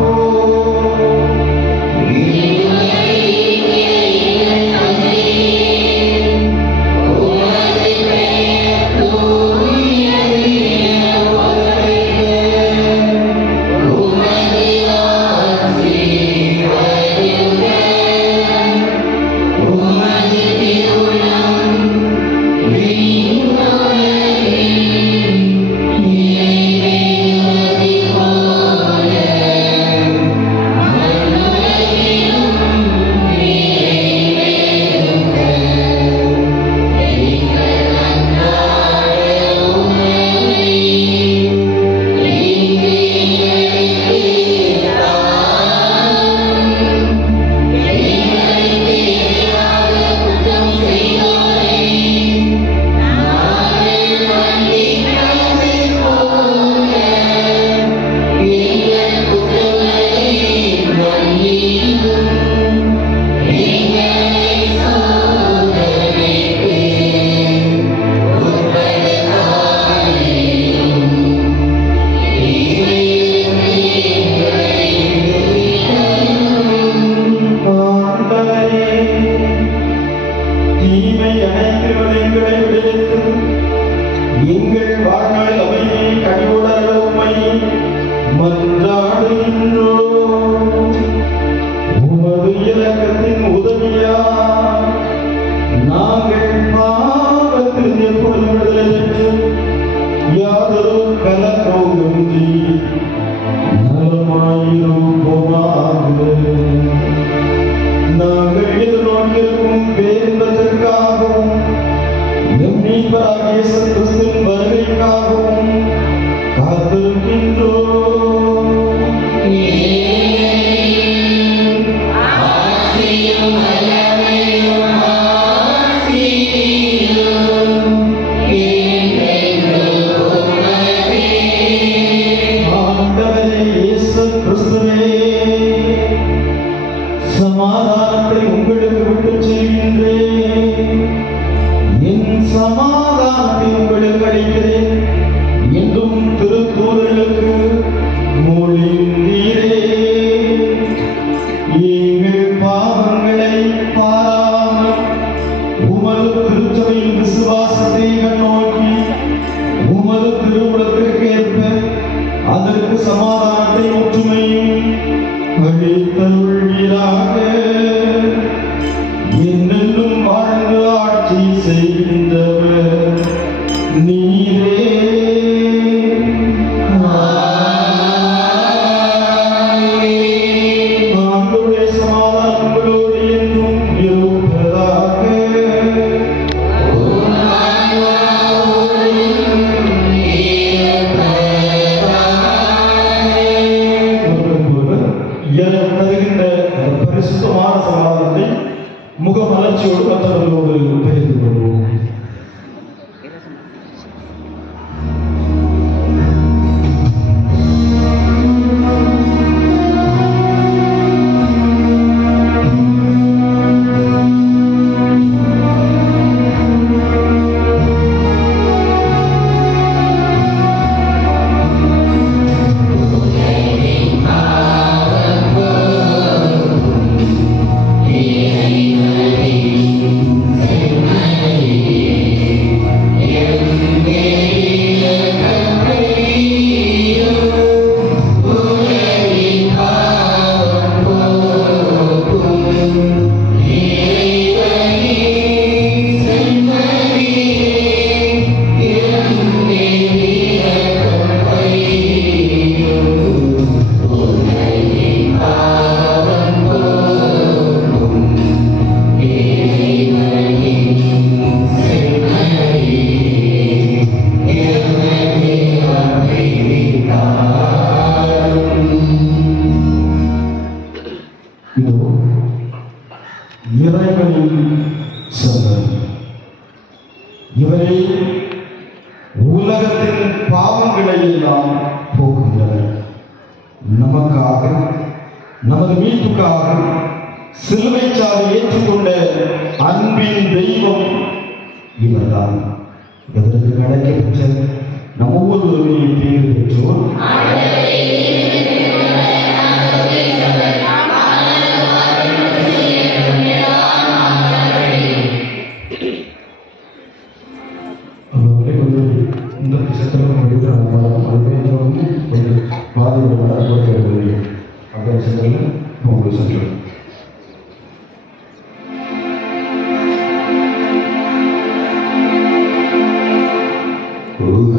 மன்றாடுகின்றோம். உமது இரக்கத்தின் உதவியால் நாங்கள் பாவத்தில் எப்பொழுதும் விடுதலை பெற்று யாதொரு கலக்கமின்றி நலமாயிருப்போமாக. நாங்கள் எதிர்நோக்கியிருக்கும் பேரின்பதற்காகவும் நம் மீட்பராகிய இயேசு கிறிஸ்துவின் வருகைக்காகவும் காத்திருக்கின்றோம். ஆண்டவரே இயேசு கிறிஸ்துவே, சமாதானத்தை உங்களுக்கு விட்டுச் செல்கின்றேன். என் சமாதானத்தை உங்களுக்கு அளிக்கிறேன் என்றும் திருத்தூதர்களுக்கு மொழிந்தீரே. எங்கள் பாவங்களை பாராமல் உமது திருச்சபையின் விசுவாசத்தை கண்ணோக்கி உமது திருவுளத்திற்கு ஏற்ப அதற்கு சமாதானத்தை ஒற்றுமையும் அளித்தருள்வீராக. என்னென்றும் வாழ்ந்து ஆட்சி செய்கின்றவர் நீரே. ஆண்டவருடைய சமாதானம் உங்களோடு என்றும் இருப்பதாக. தருகின்ற பரிசுத்தமான சமாதானத்தை முகமலர்ச்சியோடு மற்றவர்களோடு பகிர்ந்து கொள்வோம். இதோ இறைவனின் செல்வன், இவரே உலகத்தின் பாவங்களை எல்லாம் போக்குகிறவர். நமக்காக நமது மீட்புக்காக சிலுவை சாவை ஏற்றுக்கொண்ட அன்பின் தெய்வம் இவர்தான். எதற்கு கிடைக்கப்பெற்ற நம் ஒவ்வொருவரையும் பேர் பெற்றோர் இந்த சட்டத்தில் கொஞ்சம் பாதிப்பு அப்படி சட்டத்தில் உங்களுக்கு சட்டம் Oh,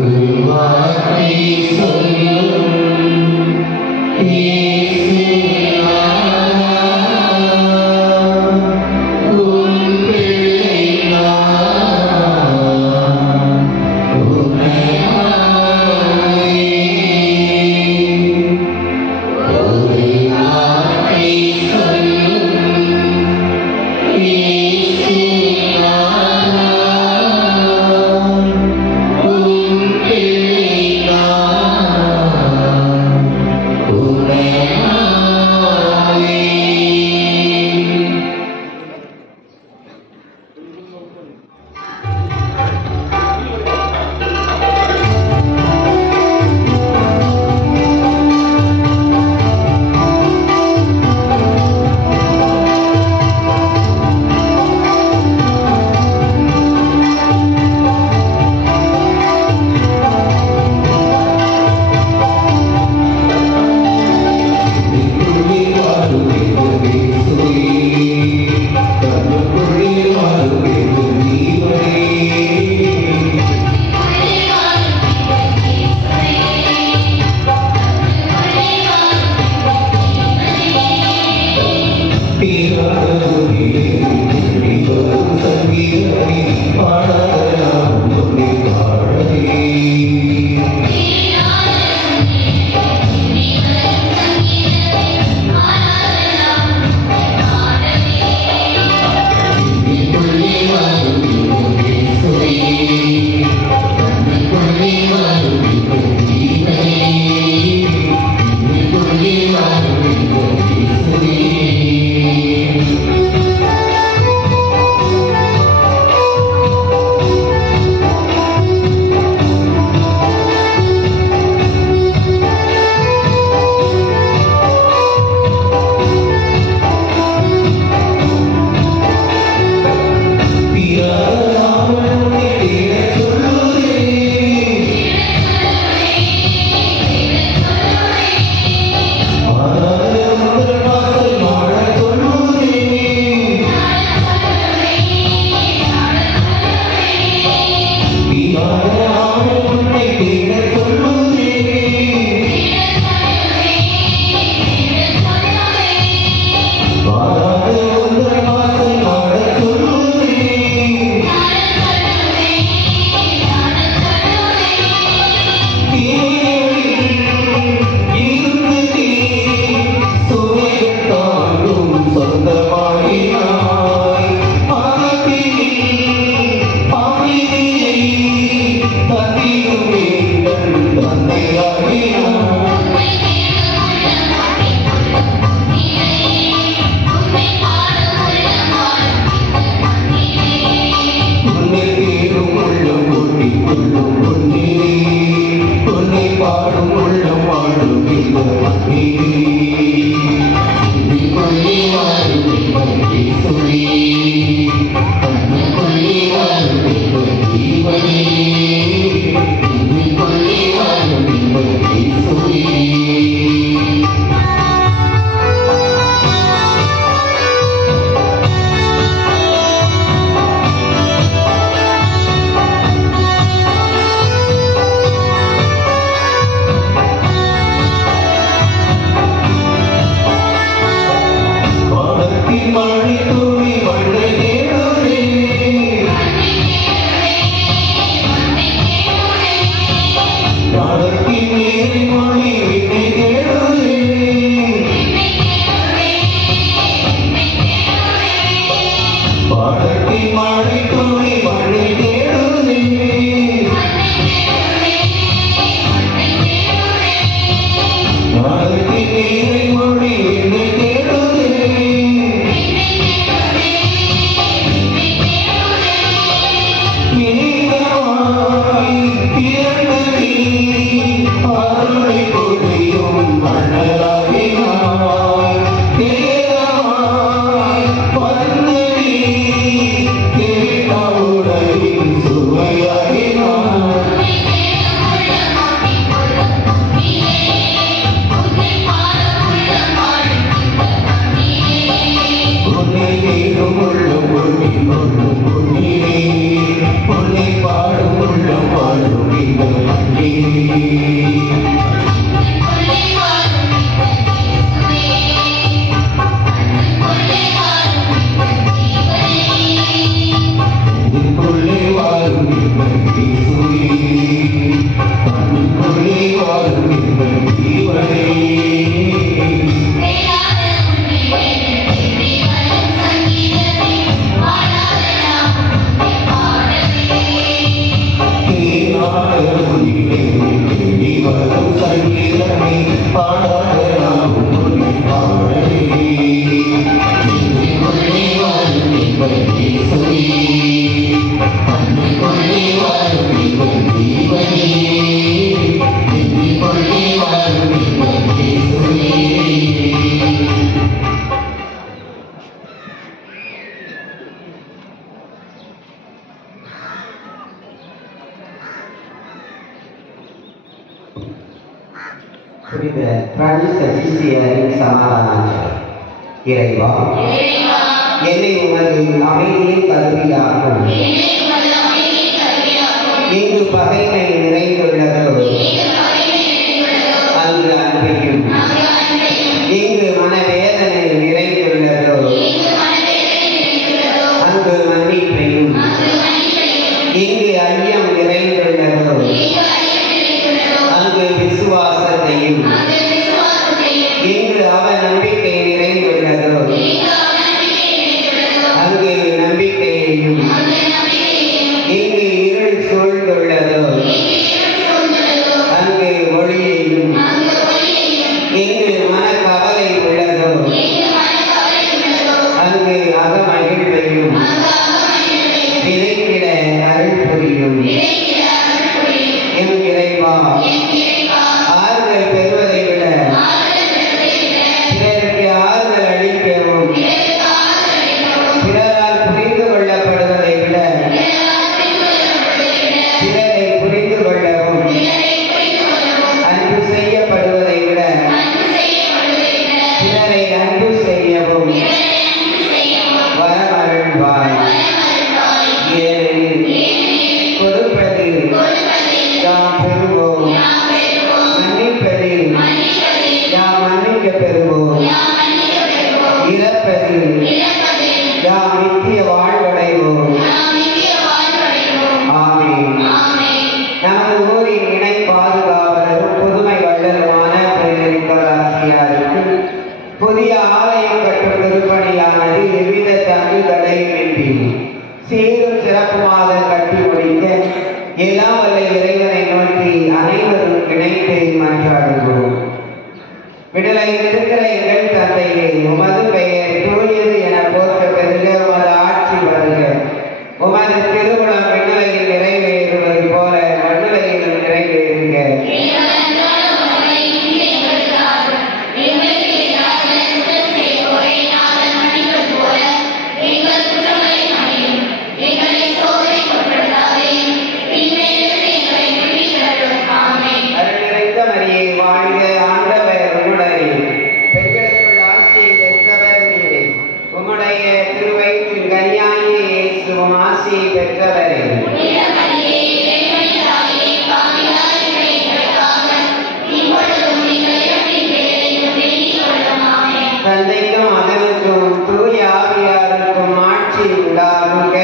புனித பிரான்சிஸ் அசிசியாரின் சமாதானம். இறைவா என்னை உமது அமைதியின் கருவியாகும். எங்கு பகைமை நிறைந்துள்ளதோ அங்கு அன்பையும், எங்கு மனவேதனை நிறைந்துள்ளதோ அங்கு மன்னிப்பையும், எங்கு ஐயம் நிறைந்துள்ளதோ அங்கு விசுவாசத்தையும், எங்கு அவநம்பிக்கை நிறைந்துள்ளதோ அங்கு நம்பிக்கையையும், எங்கு இருள் சூழ்ந்துள்ளதோ அங்கு ஒளியையும், எங்கு மனக்கவலை உள்ளதோ அங்கு அகமகிழ்வையும் விதைக்கிட அருள் புரியும். எம் இறைவா, ஆறுதல் பெறுவதை விட பிறருக்கு ஆறுதல் அளிக்கவும், பிறரால் புரிந்து கொள்ளப்படுவதை விட பிறரை புரிந்து கொள்ளவும், அன்பு செய்யப்படுவதை விட பிறரை அன்பு செய்யவும் வரமருள்வாய். ஏனெனில் கொடுப்பதில் யாம் பெறுவோம், மன்னிப்பதில் யாம் மன்னிக்க பெறுவோம், இறப்பதில் யாம் நித்திய வாழ்வடைவோம். ஆமென். நமது ஊரின் இணை பாதுகாவலரும் புதுமை வள்ளலுமான பேரறிஞராசியாருக்கு புதிய ஆலயம் கட்டும் திருப்பணியானது எவ்வித தங்கு தடையுமின்றி சீரும் சிறப்புமாக கட்டி முடிக்க எல்லாம் வல்ல இறைவனை நோக்கி அனைவரும் இணைந்து மன்றாடுகிறோம். விடுதலையில் இருக்கிற எங்கள் தந்தையே, உமது பெயர் தூயது என போற்ற பெருக, உமது ஆட்சி வருக, உமது திருவுளம் விடுதலையில் நிறைவேறுவது போல மண்ணுலையில் நிறைவேறுக. தந்தைக்கும் மகனுக்கும் தூய ஆவியாருக்கும் ஆட்சி உண்டாகுக.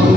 உன்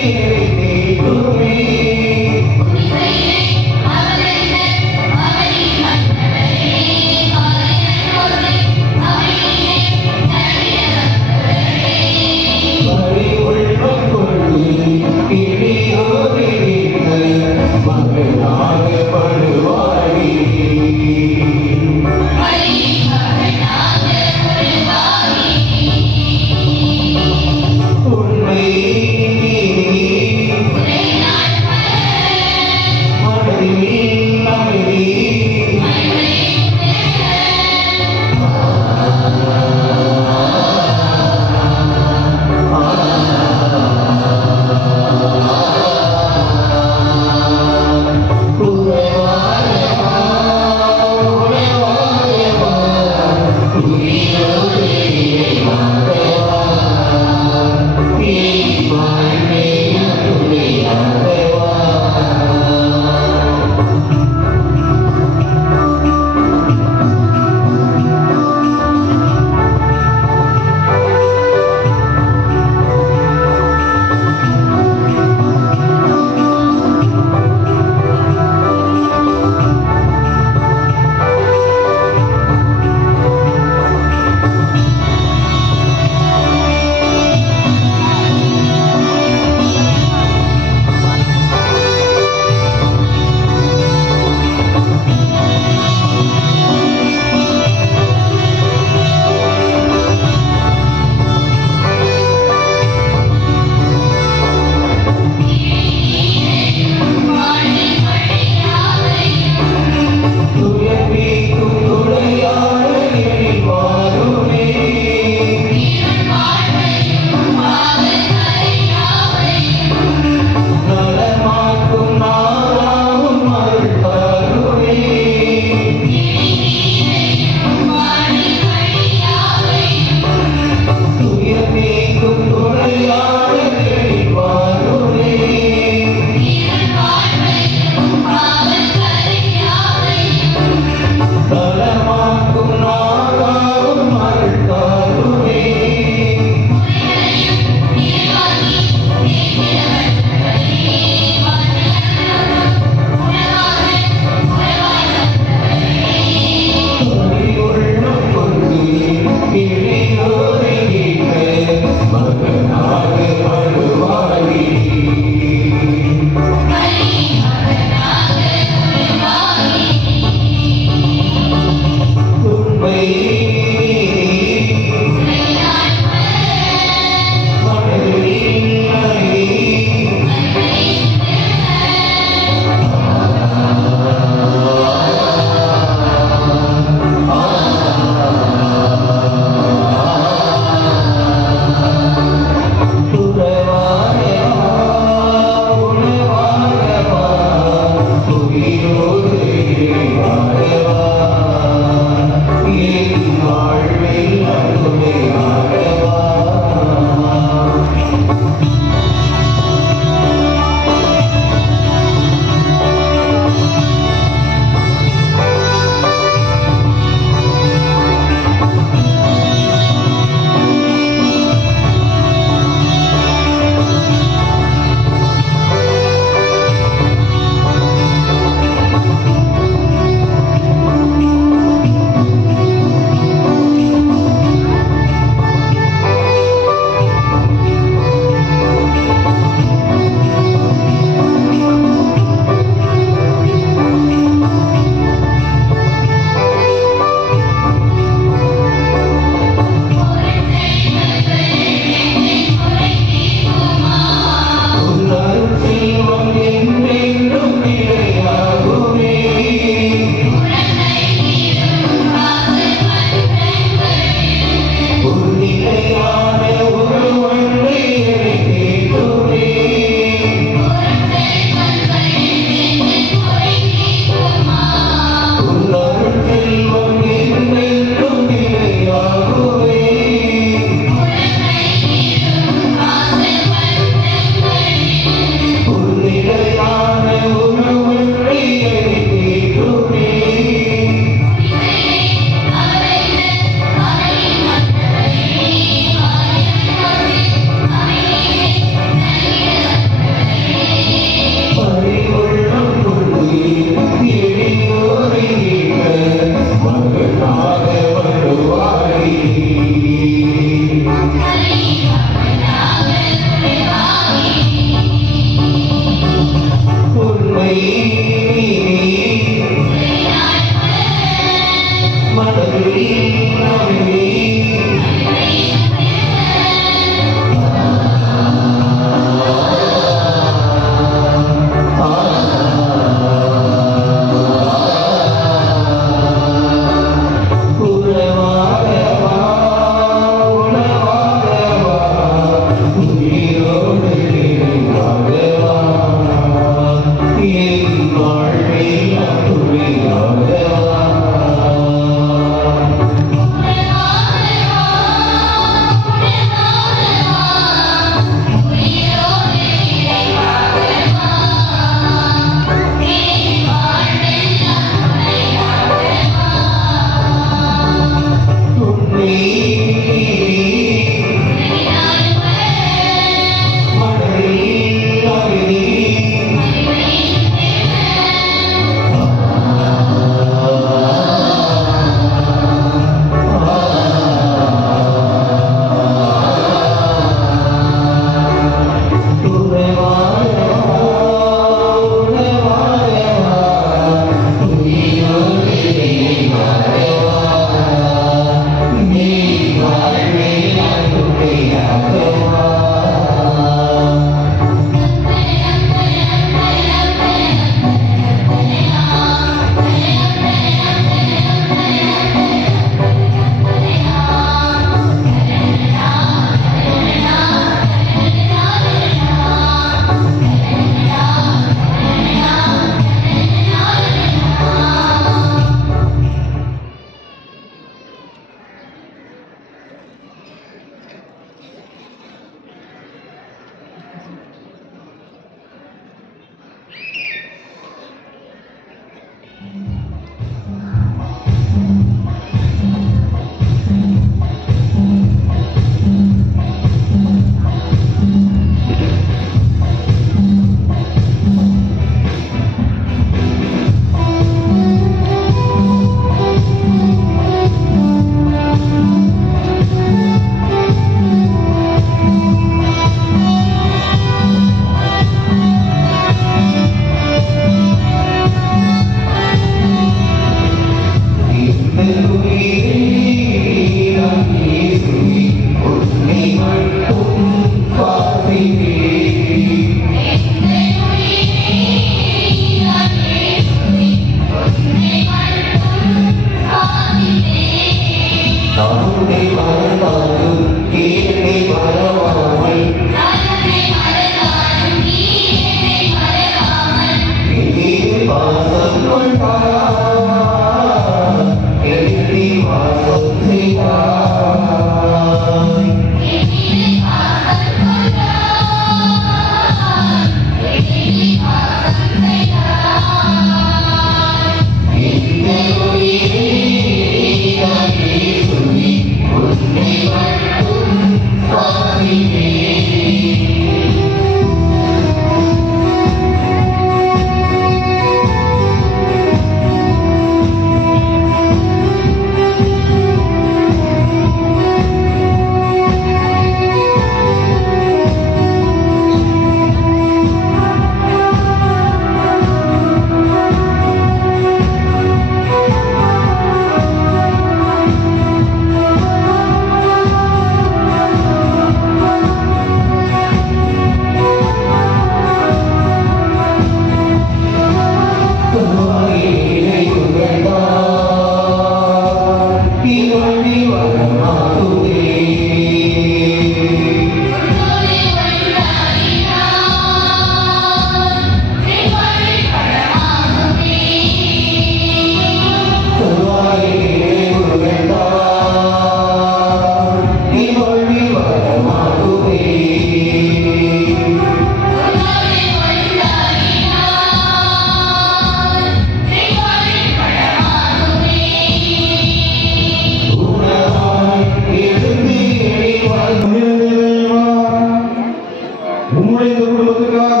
நம்முடைய இந்த குடும்பத்துக்காக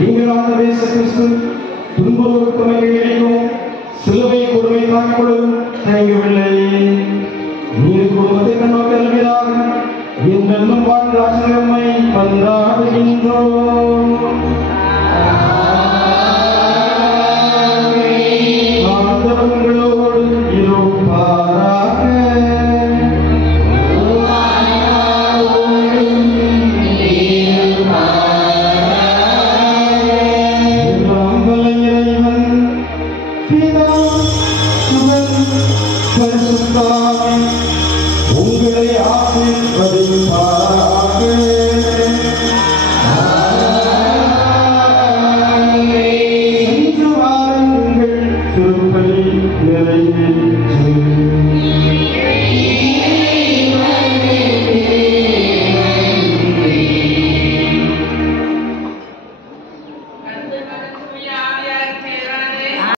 நீங்கள் ஆண்டவரே இயேசு கிறிஸ்து துன்புறுத்தமை கிடைக்கும் சிலுவை கொடுமை தாக்கிக்கொள்ளும் தயங்கவில்லை. நீர் குடும்பத்தை கண்ணோக்கி அல்கிறார் என்றென்னும் வாழ்ந்து ஆசிரியம்மை பந்தாடுகின்றோம்.